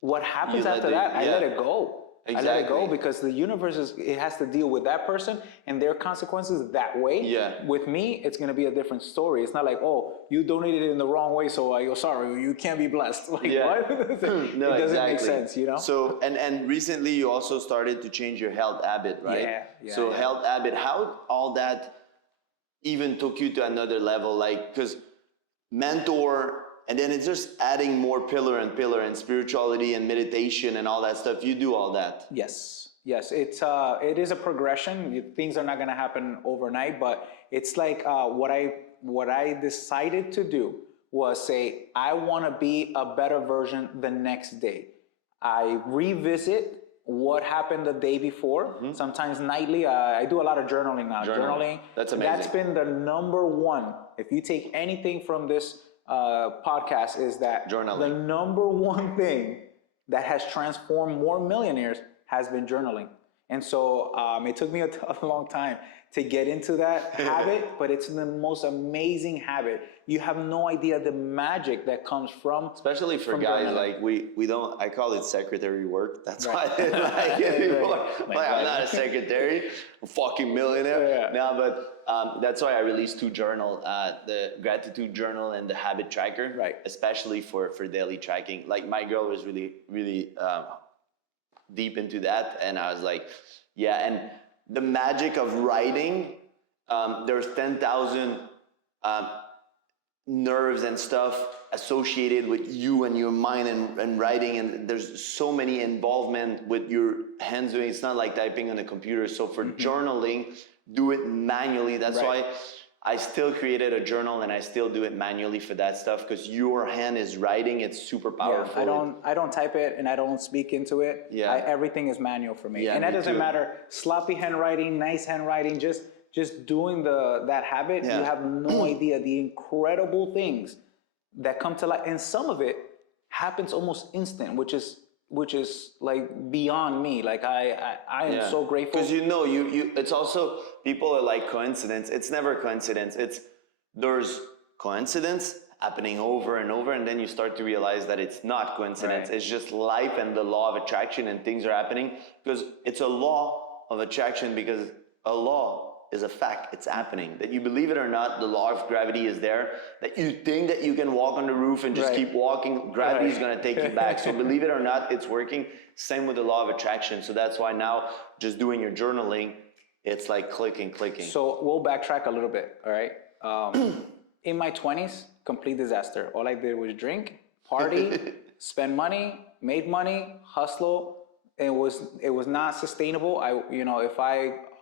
what happens after that? I let it go. Exactly. I let it go because the universe it has to deal with that person and their consequences that way. Yeah. With me, it's going to be a different story. It's not like, oh, you donated it in the wrong way, so you're sorry, you can't be blessed. Like, what? No, it doesn't make sense, you know? So, and recently you also started to change your health habit, right? So health habit, how all that even took you to another level? Like, because mentor, and then it's just adding more pillar and spirituality and meditation and all that stuff. You do all that. Yes. It is a progression. Things are not going to happen overnight, but it's like what I decided to do was say, I want to be a better version the next day. I revisit what happened the day before. Sometimes nightly. I do a lot of journaling now. Journaling. That's amazing. That's been the number one. If you take anything from this podcast, is that the number one thing that has transformed more millionaires has been journaling. And so it took me a long time to get into that habit, but it's the most amazing habit. You have no idea the magic that comes from, especially for guys journaling. Like we don't, I call it secretary work. That's why I didn't like it anymore. Like, I'm not a secretary, I'm a fucking millionaire. No, but that's why I released 2 journal, the gratitude journal and the habit tracker, especially for daily tracking. Like my girl was really deep into that, and I was like, and the magic of writing, there's 10,000 nerves and stuff associated with you and your mind and writing, and there's so many involvement with your hands doing. It's not like typing on a computer. So for journaling, do it manually. That's why I still created a journal, and I still do it manually for that stuff, because your hand is writing. It's super powerful. I don't type it, and I don't speak into it. Everything is manual for me. And that doesn't matter. Sloppy handwriting, nice handwriting, just doing that habit. You have no idea the incredible things that come to light. And some of it happens almost instant, which is like beyond me. Like I am so grateful. Because you it's also, people are like coincidence. It's never coincidence. There's coincidence happening over and over, and then you start to realize that it's not coincidence. It's just life and the law of attraction, and things are happening because it's a law of attraction, because a law is a fact. It's happening. That you believe it or not, the law of gravity is there. That you think that you can walk on the roof and just keep walking, gravity is going to take you back. So believe it or not, it's working. Same with the law of attraction. So that's why now, just doing your journaling, it's like clicking. So we'll backtrack a little bit, all right? In my 20s, complete disaster. All I did was drink, party, spend money, made money, hustle. It was not sustainable.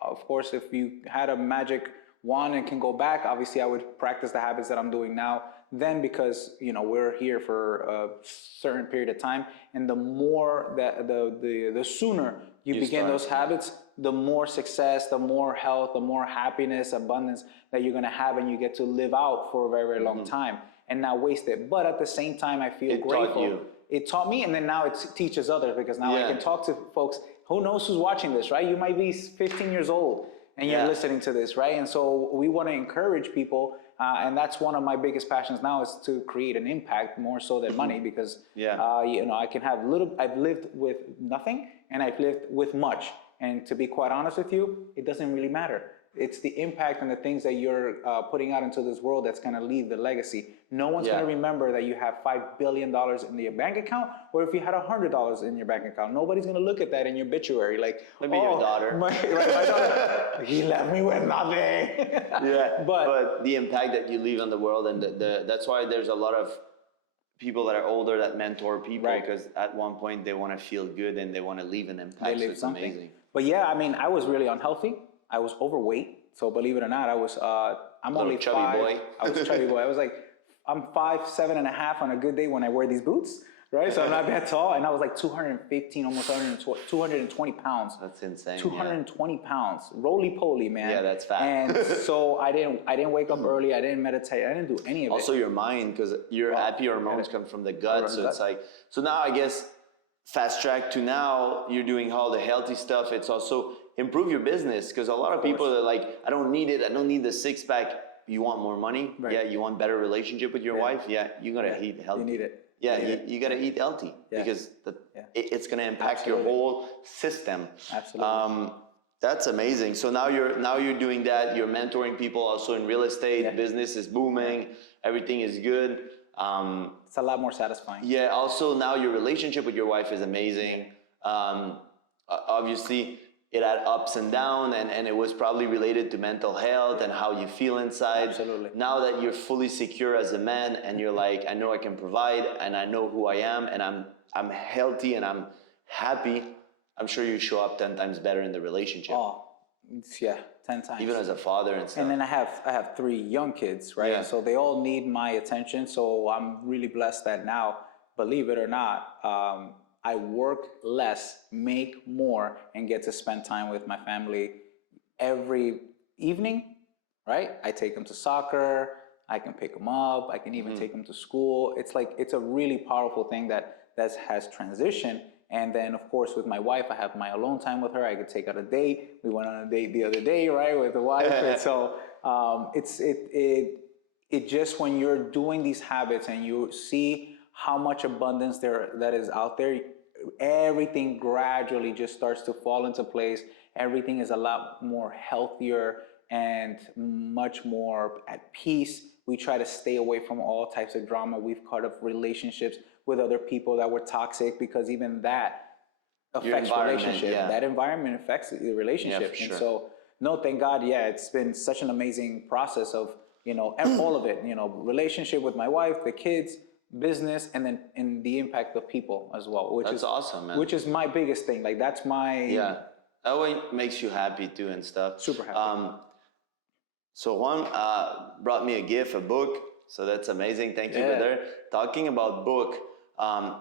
Of course, if you had a magic wand and can go back, obviously I would practice the habits that I'm doing now. Then, because we're here for a certain period of time, and the more that the sooner you begin those habits, the more success, the more health, the more happiness, abundance that you're gonna have, and you get to live out for a very, very long time and not waste it. But at the same time, I feel grateful. It taught me, and then now it teaches others, because now I can talk to folks. Who knows who's watching this, right? You might be 15 years old and you're listening to this, right? And so we want to encourage people, and that's one of my biggest passions now, is to create an impact more so than money, because I can have I've lived with nothing, and I've lived with much. And to be quite honest with you, it doesn't really matter. It's the impact and the things that you're putting out into this world that's going to leave the legacy. No one's going to remember that you have $5 billion in your bank account, or if you had $100 in your bank account. Nobody's going to look at that in your obituary like, maybe your daughter. My daughter, he left me with nothing. But the impact that you leave on the world, and that's why there's a lot of people that are older that mentor people Right. because at one point they want to feel good and they want to leave an They impact. So live it's something. amazing. But yeah, I mean, I was really unhealthy. I was overweight. So believe it or not, I was, I'm Little only chubby five. boy. I was chubby boy. I was like, I'm 5'7.5" on a good day when I wear these boots, right? So I'm not that tall. And I was like 215, almost 220 pounds. That's insane. 220 pounds, roly poly, man. Yeah, that's fat. And so I didn't wake up early. I didn't meditate. I didn't do any of it. Also your mind, because your happy hormones come from the gut. So it's like, so now I guess fast track to now you're doing all the healthy stuff. It's also improve your business, because a lot of people are like, I don't need it. I don't need the six pack. You want more money? Right. Yeah. You want better relationship with your wife? Yeah. You gotta eat healthy. You need it. Yeah. You gotta eat healthy because it's gonna impact your whole system. Absolutely. That's amazing. So now you're doing that. You're mentoring people also in real estate. Business is booming. Everything is good. It's a lot more satisfying. Yeah. Also, now your relationship with your wife is amazing. Obviously, it had ups and downs, and it was probably related to mental health and how you feel inside. Absolutely. Now that you're fully secure as a man, and you're like, I know I can provide, and I know who I am, and I'm healthy, and I'm happy. I'm sure you show up 10 times better in the relationship. Oh, yeah, 10 times. Even as a father and stuff. And then I have 3 young kids, right? Yeah. So they all need my attention. So I'm really blessed that now, believe it or not, I work less, make more, and get to spend time with my family every evening, right? I take them to soccer. I can pick them up. I can even take them to school. It's like, it's a really powerful thing that has transitioned. And then, of course, with my wife, I have my alone time with her. I could take out a date. We went on a date the other day, right, with the wife. And so it just, when you're doing these habits and you see how much abundance that is out there, everything gradually just starts to fall into place. Everything is a lot more healthier and much more at peace. We try to stay away from all types of drama. We've cut off relationships with other people that were toxic, because even that affects relationship. Yeah. That environment affects the relationship. Yeah, for sure. And so, no, thank God, yeah, it's been such an amazing process of, all of it, relationship with my wife, the kids, business, and then in the impact of people as well, which That's is awesome, man. Which is my biggest thing. Like, that's my that way makes you happy too and stuff. Super happy. So Juan brought me a gift, a book. So that's amazing. Thank you, brother. Talking about book,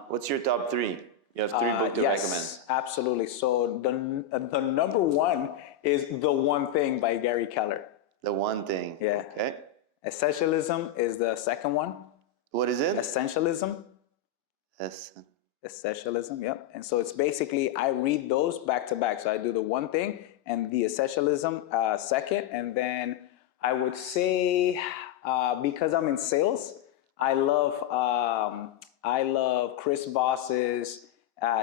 what's your top 3? You have 3 books to recommend. Yes, absolutely. So the number 1 is The One Thing by Gary Keller. The One Thing. Yeah. Okay. Essentialism is the second one. What is it? Essentialism. Essentialism, yep. And so it's basically, I read those back to back. So I do The One Thing and the Essentialism second. And then I would say, because I'm in sales, I love Chris Voss's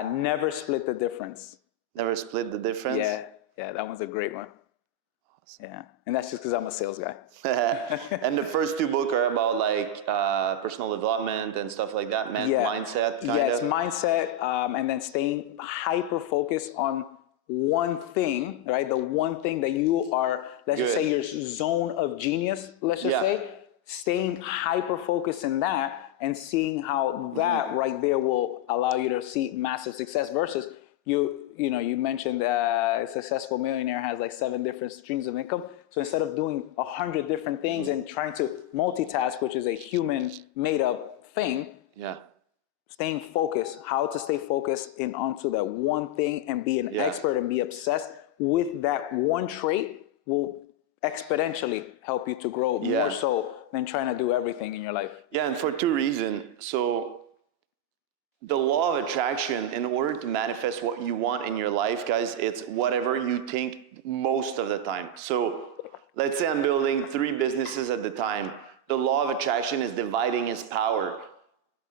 Never Split the Difference. Never Split the Difference? Yeah, that one's a great one. Yeah, and that's just because I'm a sales guy. And the first 2 books are about like personal development and stuff like that, mindset kind of? Yes, mindset, and then staying hyper focused on one thing, right? The one thing that you are, let's just say your zone of genius, let's just say, staying hyper focused in that and seeing how that right there will allow you to see massive success versus you mentioned a successful millionaire has like 7 different streams of income. So instead of doing 100 different things and trying to multitask, which is a human made up thing, staying focused, how to stay focused in onto that one thing and be an expert and be obsessed with that one trait will exponentially help you to grow more so than trying to do everything in your life. Yeah, and for 2 reasons. So the law of attraction, in order to manifest what you want in your life, guys, it's whatever you think most of the time. So let's say I'm building 3 businesses at the time. The law of attraction is dividing its power.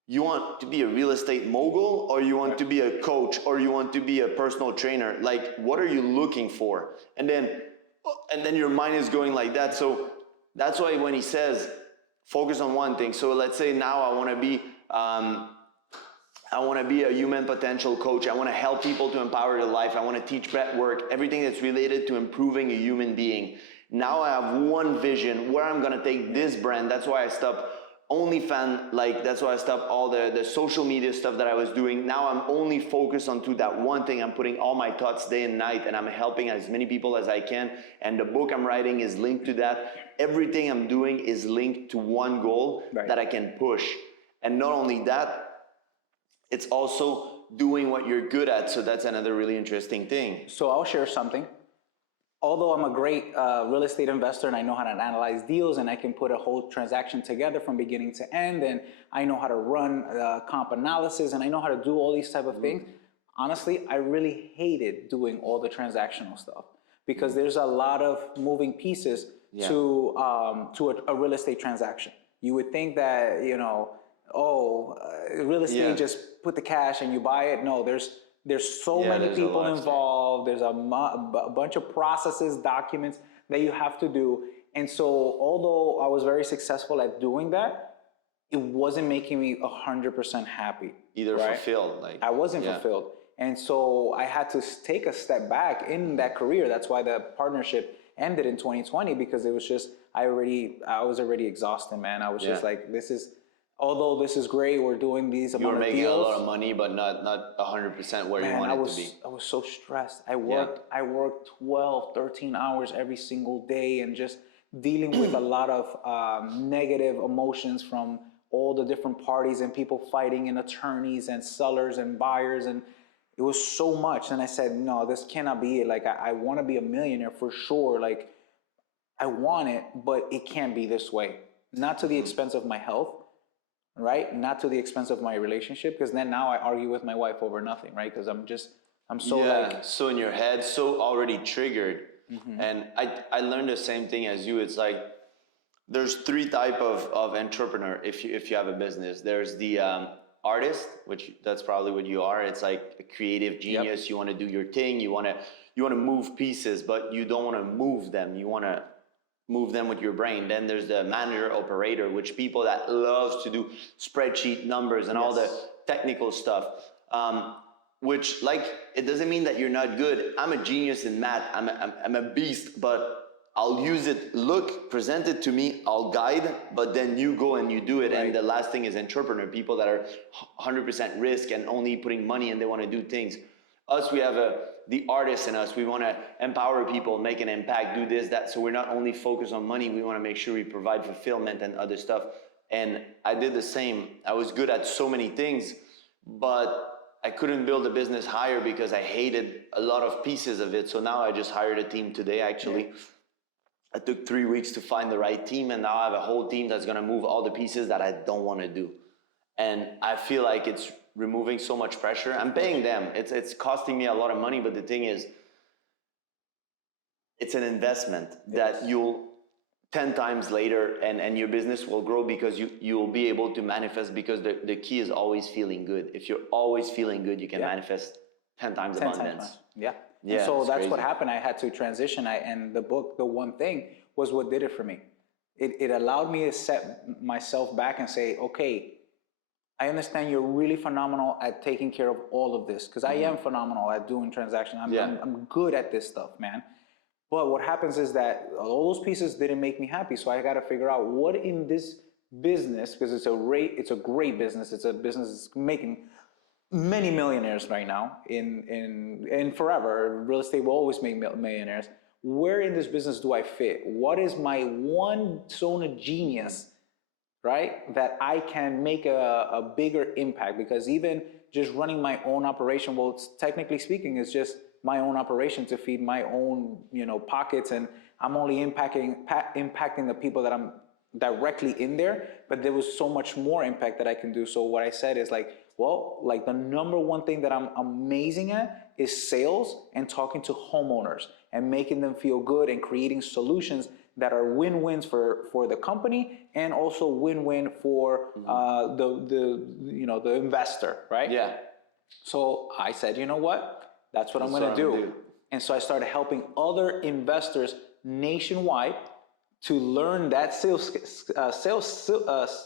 You want to be a real estate mogul, or you want to be a coach, or you want to be a personal trainer? Like, what are you looking for? And then your mind is going like that. So that's why when he says focus on one thing. So let's say now I want to be a human potential coach. I want to help people to empower their life. I want to teach breath work, everything that's related to improving a human being. Now I have one vision where I'm going to take this brand. That's why I stopped OnlyFans, like that's why I stopped all the social media stuff that I was doing. Now I'm only focused on to that one thing. I'm putting all my thoughts day and night, and I'm helping as many people as I can. And the book I'm writing is linked to that. Everything I'm doing is linked to one goal that I can push. And not only that, it's also doing what you're good at. So that's another really interesting thing. So I'll share something. Although I'm a great real estate investor and I know how to analyze deals and I can put a whole transaction together from beginning to end, and I know how to run comp analysis and I know how to do all these type of things, honestly, I really hated doing all the transactional stuff because there's a lot of moving pieces to a real estate transaction. You would think that, you know, real estate, just put the cash and you buy it. No, there's so many people involved. There's a bunch of processes, documents that you have to do. And so although I was very successful at doing that, it wasn't making me 100% happy. Either fulfilled. Like I wasn't fulfilled. And so I had to take a step back in that career. That's why the partnership ended in 2020, because it was just, I was already exhausted, man. I was just like, although this is great, we're doing these amount of deals. You were making a lot of money, but not 100% where you wanted to be. I was so stressed. I worked 12, 13 hours every single day and just dealing with a lot of negative emotions from all the different parties and people fighting and attorneys and sellers and buyers. And it was so much. And I said, no, this cannot be it. Like, I want to be a millionaire for sure. Like, I want it, but it can't be this way. Not to the expense of my health. Right? Not to the expense of my relationship, because then now I argue with my wife over nothing, right? Because I'm so so in your head, so already triggered. And I learned the same thing as you. It's like, there's three type of entrepreneur if you have a business. There's the artist, which that's probably what you are. It's like a creative genius. You want to do your thing. You want to move pieces, but you don't want to move them. You want to move them with your brain. Then there's the manager operator, which people that loves to do spreadsheet numbers and all the technical stuff, which, like, it doesn't mean that you're not good. I'm a genius in math. I'm a beast, but I'll use it, present it to me, I'll guide, but then you go and you do it. And the last thing is entrepreneur, people that are 100% risk and only putting money and they want to do things. Us, we have the artist in us. We want to empower people, make an impact, do this, that. So we're not only focused on money, we want to make sure we provide fulfillment and other stuff. And I did the same. I was good at so many things, but I couldn't build a business higher because I hated a lot of pieces of it. So now I just hired a team today, actually. I took 3 weeks to find the right team, and now I have a whole team that's going to move all the pieces that I don't want to do. And I feel like it's removing so much pressure. I'm paying them. It's costing me a lot of money, but the thing is, it's an investment that you'll 10 times later, and your business will grow because you'll be able to manifest, because the key is always feeling good. If you're always feeling good, you can manifest 10 times abundance. And so that's crazy. What happened. I had to transition. And the book, The One Thing, was what did it for me. It allowed me to set myself back and say, okay, I understand you're really phenomenal at taking care of all of this, because I am phenomenal at doing transactions. I'm good at this stuff, man. But what happens is that all those pieces didn't make me happy. So I got to figure out what in this business, because it's a great business. It's a business that's making many millionaires right now in forever. Real estate will always make millionaires. Where in this business do I fit? What is my one zone of genius, right, that I can make a bigger impact? Because even just running my own operation, well, it's, technically speaking, it's just my own operation to feed my own, pockets, and I'm only impacting the people that I'm directly in there, but there was so much more impact that I can do. So what I said is like, well, like the number one thing that I'm amazing at is sales and talking to homeowners and making them feel good and creating solutions that are win-wins for the company and also win-win for the investor, right? Yeah. So I said, you know what? That's what I'm going to do. And so I started helping other investors nationwide to learn that sales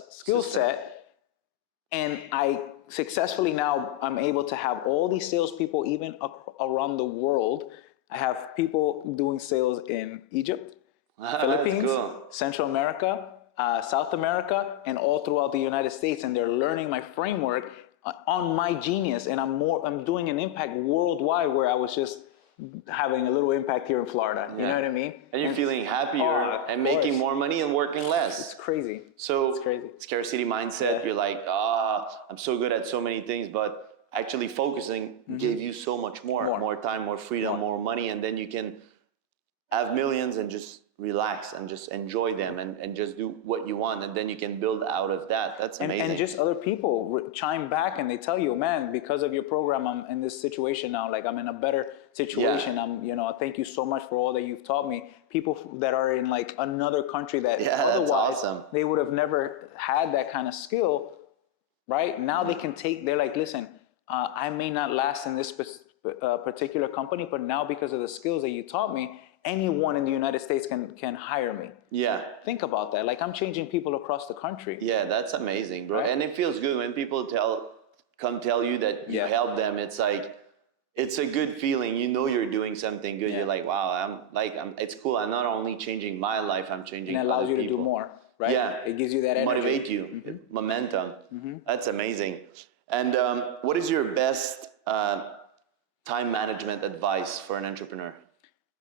skill set. And I successfully now I'm able to have all these salespeople even around the world. I have people doing sales in Egypt, Philippines, Central America, South America, and all throughout the United States, and they're learning my framework on my genius, and I'm doing an impact worldwide where I was just having a little impact here in Florida. You know what I mean? And you're feeling happier and making more money and working less. It's crazy. So it's crazy. Scarcity mindset, you're like, I'm so good at so many things, but actually focusing gave you so much more time, more freedom, more money, and then you can have millions and just relax and just enjoy them and just do what you want, and then you can build out of that. That's amazing. And just other people chime back and they tell you, man, because of your program, I'm in this situation now. Like, I'm in a better situation. Thank you so much for all that you've taught me. People that are in like another country that otherwise they would have never had that kind of skill, right? Now they can they're like, listen, I may not last in this particular company, but now because of the skills that you taught me, anyone in the United States can hire me. Yeah. Think about that. Like, I'm changing people across the country. Yeah, that's amazing, bro. Right? And it feels good when people come tell you that you helped them. It's like, it's a good feeling. You know you're doing something good. You're like, wow, it's cool. I'm not only changing my life, I'm changing other people. And it allows you to do more, right? Yeah. It gives you that energy. Motivate you, momentum. That's amazing. And what is your best time management advice for an entrepreneur?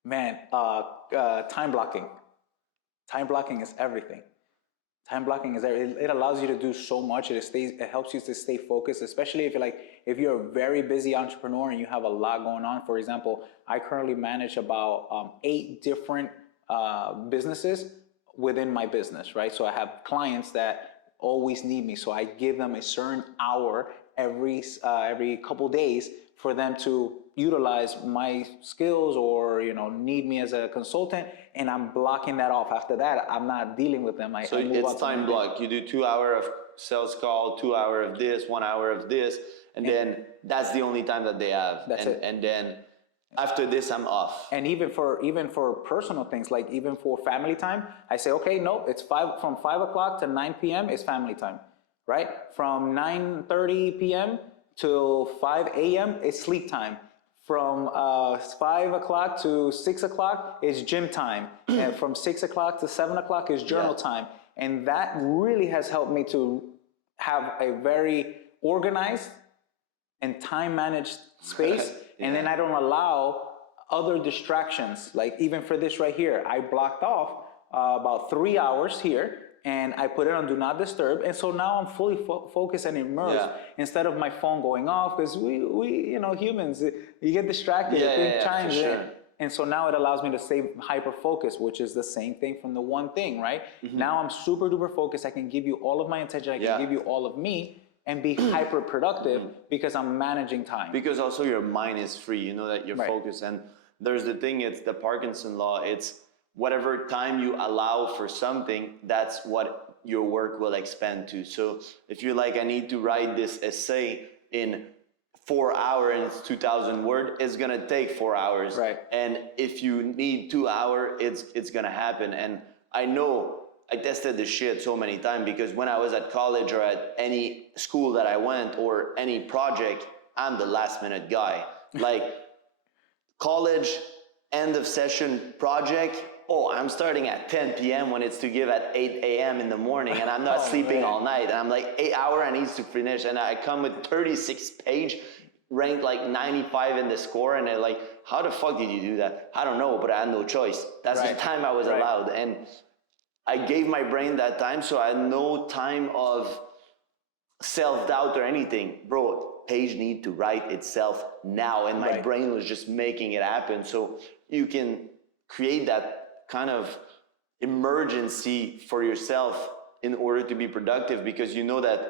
Man, time blocking. Time blocking is everything. Time blocking is everything. It allows you to do so much. It helps you to stay focused, especially if you're a very busy entrepreneur and you have a lot going on. For example, I currently manage about 8 different businesses within my business, right? So I have clients that always need me. So I give them a certain hour every couple days for them to utilize my skills or need me as a consultant, and I'm blocking that off. After that, I'm not dealing with them. So it's time block. You do 2 hours of sales call, 2 hours of this, 1 hour of this, and then that's the only time that they have. That's it. And then after this, I'm off. And even for personal things, like even for family time, I say, okay, no, it's from 5 o'clock to 9 p.m. is family time, right? From 9:30 p.m. till 5 a.m. is sleep time. From 5 o'clock to 6 o'clock is gym time. And from 6 o'clock to 7 o'clock is journal time. And that really has helped me to have a very organized and time managed space. And then I don't allow other distractions. Like even for this right here, I blocked off about 3 hours here, and I put it on do not disturb, and so now I'm fully focused and immersed instead of my phone going off, because we humans, you get distracted at big times. Sure. And so now it allows me to stay hyper focused, which is the same thing from the one thing, right? Now I'm super duper focused. I can give you all of my attention. I can give you all of me and be hyper productive because I'm managing time. Because also your mind is free. You know that you're focused. And there's the thing, it's the Parkinson law. It's whatever time you allow for something, that's what your work will expand to. So if you're like, I need to write this essay in 4 hours and it's 2,000 words, it's gonna take 4 hours. Right. And if you need 2 hours, it's gonna happen. And I know I tested this shit so many times, because when I was at college or at any school that I went or any project, I'm the last minute guy. Like college, end of session project, I'm starting at 10 p.m. when it's to give at 8 a.m. in the morning, and I'm not sleeping all night. And I'm like, 8 hours I need to finish. And I come with 36 page, ranked like 95 in the score. And they're like, how the fuck did you do that? I don't know, but I had no choice. That's the time I was allowed. And I gave my brain that time, so I had no time of self-doubt or anything. Bro, page need to write itself now. And my brain was just making it happen. So you can create that kind of emergency for yourself in order to be productive, because you know that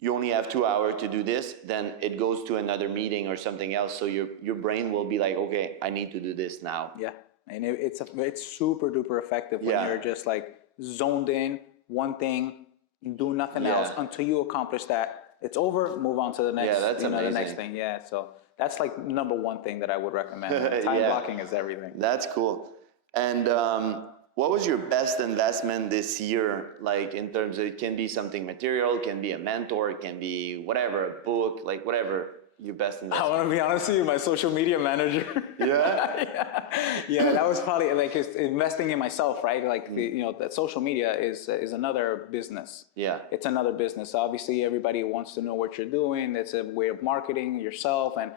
you only have 2 hours to do this, then it goes to another meeting or something else. So your brain will be like, okay, I need to do this now. Yeah, and it's super duper effective when you're just like zoned in, one thing, do nothing else until you accomplish that. It's over, move on to the next, the next thing. Yeah, so that's like number one thing that I would recommend. Time blocking is everything. That's cool. And what was your best investment this year? Like in terms of, it can be something material, it can be a mentor, it can be whatever, a book, like whatever. your best I investment? want to be honest with you, my social media manager. Yeah? Yeah, that was probably like investing in myself, right? Like that social media is another business. Yeah. It's another business. Obviously, everybody wants to know what you're doing. It's a way of marketing yourself and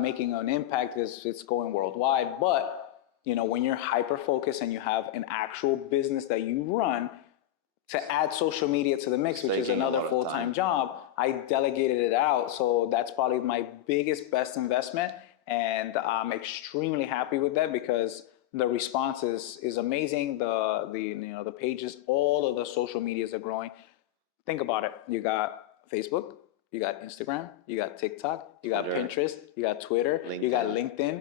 making an impact because it's going worldwide. But when you're hyper focused and you have an actual business that you run, to add social media to the mix, which is another full-time job, I delegated it out. So that's probably my biggest, best investment. And I'm extremely happy with that because the response is amazing. The pages, all of the social medias are growing. Think about it. You got Facebook, you got Instagram, you got TikTok, you got Pinterest, you got Twitter, you got LinkedIn,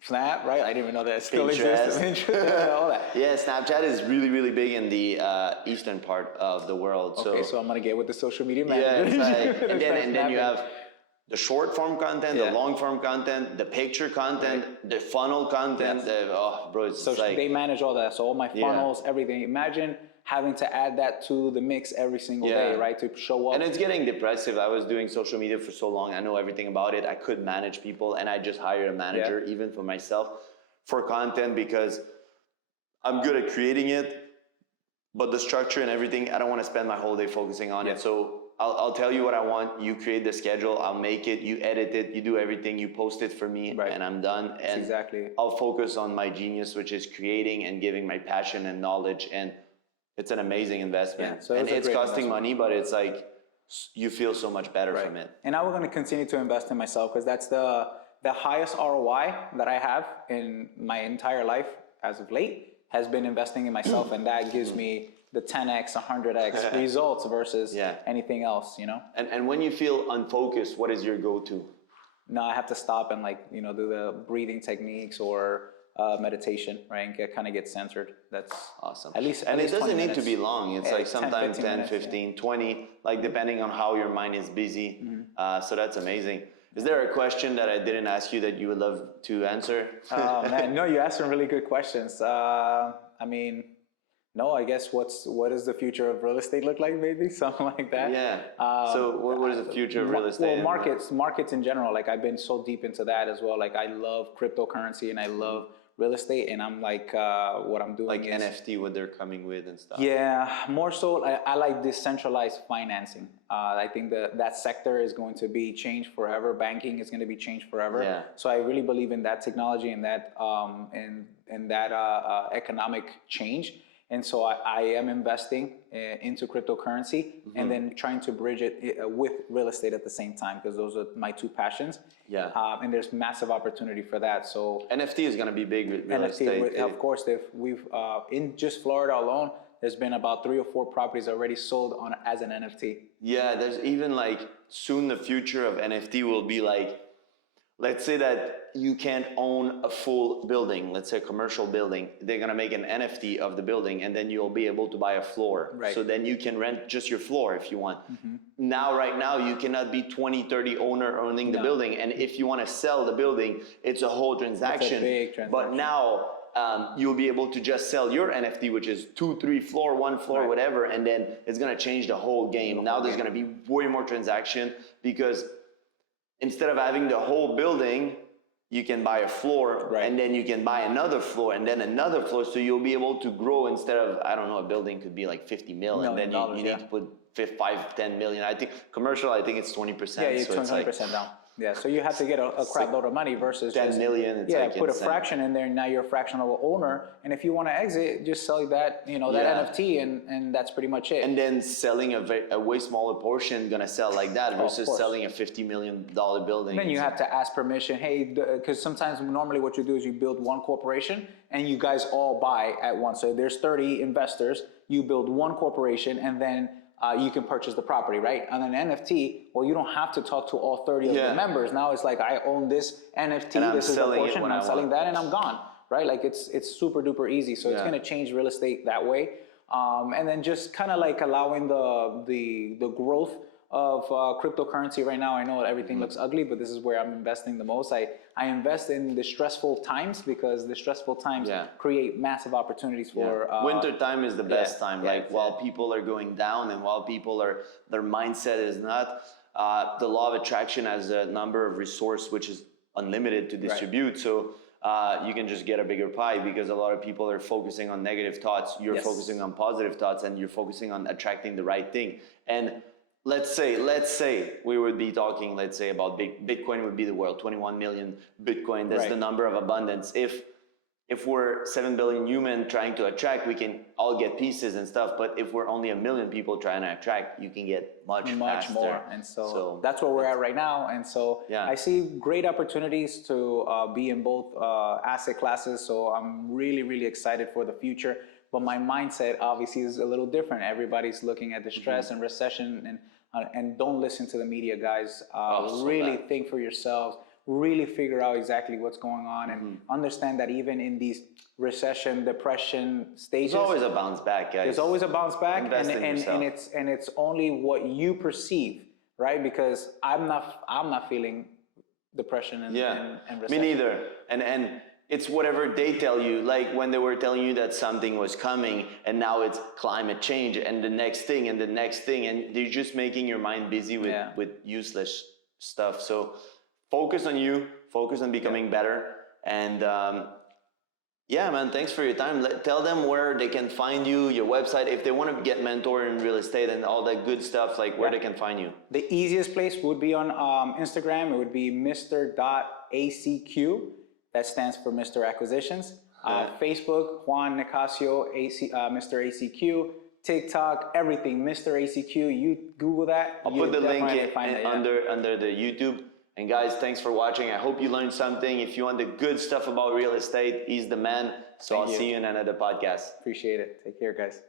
Snap, right? I didn't even know that still exists. Pinterest, all that. Yeah, Snapchat is really, really big in the eastern part of the world. Okay, so I'm gonna get with the social media manager. Yeah, it's like, and then you have the short form content, the long form content, the picture content, the funnel content. Bro, it's so like they manage all that. So all my funnels, everything. Imagine having to add that to the mix every single day, right? To show up. And it's getting depressive. I was doing social media for so long. I know everything about it. I could manage people, and I just hired a manager, even for myself, for content because I'm good at creating it, but the structure and everything, I don't want to spend my whole day focusing on it. So I'll tell you what I want. You create the schedule. I'll make it. You edit it. You do everything. You post it for me, and I'm done. And I'll focus on my genius, which is creating and giving my passion and knowledge. And it's an amazing investment. So and it's costing money, but it's like you feel so much better from it. And now we're going to continue to invest in myself because that's the highest ROI that I have in my entire life as of late has been investing in myself, and that gives me the 10x, 100x results versus anything else, And when you feel unfocused, what is your go-to? No, I have to stop and do the breathing techniques or meditation, right? And kind of get centered. That's awesome. At least it doesn't need to be minutes. long. It's like sometimes 10, 15, 20, like depending on how your mind is busy. So that's amazing. Is there a question that I didn't ask you that you would love to answer? Man, no, you asked some really good questions. No, I guess what does the future of real estate look like? Maybe something like that. Yeah. So what is the future of real estate? Well, markets in general. Like I've been so deep into that as well. Like I love cryptocurrency and I love real estate, and I'm like, what I'm doing like is NFT, what they're coming with and stuff. Yeah, more so. I like decentralized financing. I think that sector is going to be changed forever. Banking is going to be changed forever. Yeah. So I really believe in that technology and that economic change. And so I am investing into cryptocurrency and then trying to bridge it with real estate at the same time because those are my two passions. Yeah. And there's massive opportunity for that. So NFT is going to be big with real estate. Of course, we've in just Florida alone, there's been about 3 or 4 properties already sold as an NFT. Yeah, there's even like soon the future of NFT will be like, let's say that you can't own a full building, let's say a commercial building. They're gonna make an NFT of the building and then you'll be able to buy a floor. Right. So then you can rent just your floor if you want. Right now, you cannot be 20, 30 owning the building. And if you wanna sell the building, it's a whole transaction. It's a big transaction. But now, you'll be able to just sell your NFT, which is 2, 3 floor, 1 floor, whatever. And then it's gonna change the whole game. Now there's gonna be way more transaction because instead of having the whole building, you can buy a floor and then you can buy another floor and then another floor. So you'll be able to grow instead of, I don't know, a building could be like 50 mil and then you need to put 5, 10 million. I think commercial, I think it's 20%. Yeah, you're 20% down. Yeah, so you have to get a crap load of money versus 10 million. It's put a fraction in there, and now you're a fractional owner. And if you want to exit, just sell that, that NFT, and that's pretty much it. And then selling a way smaller portion, gonna sell like that versus selling a $50 million building. Then you have to ask permission. Hey, because sometimes normally what you do is you build one corporation, and you guys all buy at once. So there's 30 investors. You build one corporation, and then you can purchase the property, right? On an NFT, well, you don't have to talk to all 30 of the members. Now it's like, I own this NFT, this is a portion, and I'm selling that, and I'm gone, right? Like it's super duper easy. So it's gonna change real estate that way. And then just kind of like allowing the growth of cryptocurrency right now. I know everything looks ugly, but this is where I'm investing the most. I invest in the stressful times because the stressful times create massive opportunities for winter time is the best time. While people are going down and while people their mindset is not the law of attraction has a number of resource which is unlimited to distribute. So you can just get a bigger pie, because a lot of people are focusing on negative thoughts. You're focusing on positive thoughts, and you're focusing on attracting the right thing. And let's say we would be talking, let's say about Bitcoin would be the world, 21 million Bitcoin. That's the number of abundance. If we're 7 billion human trying to attract, we can all get pieces and stuff. But if we're only 1 million people trying to attract, you can get much faster. more. And so that's where we're at right now. And so I see great opportunities to be in both asset classes. So I'm really, really excited for the future. But my mindset obviously is a little different. Everybody's looking at the stress and recession, and don't listen to the media, guys. Really think for yourselves. Really figure out exactly what's going on, and understand that even in these recession, depression stages, there's always a bounce back, guys. There's always a bounce back, Invest in yourself. and it's only what you perceive, right? Because I'm not feeling depression and recession. Me neither. And it's whatever they tell you. Like when they were telling you that something was coming, and now it's climate change and the next thing and the next thing, and they're just making your mind busy with useless stuff. So focus on you, focus on becoming better. And yeah, man, thanks for your time. Tell them where they can find you, your website, if they want to get mentored in real estate and all that good stuff, like where they can find you. The easiest place would be on Instagram. It would be Mr.ACQ. That stands for Mr. Acquisitions. Facebook, Juan Nicasio Mr. ACQ. TikTok, everything, Mr. ACQ. You Google that. I'll put the link under the YouTube. And guys, thanks for watching. I hope you learned something. If you want the good stuff about real estate, he's the man. So I'll see you in another podcast. Appreciate it. Take care, guys.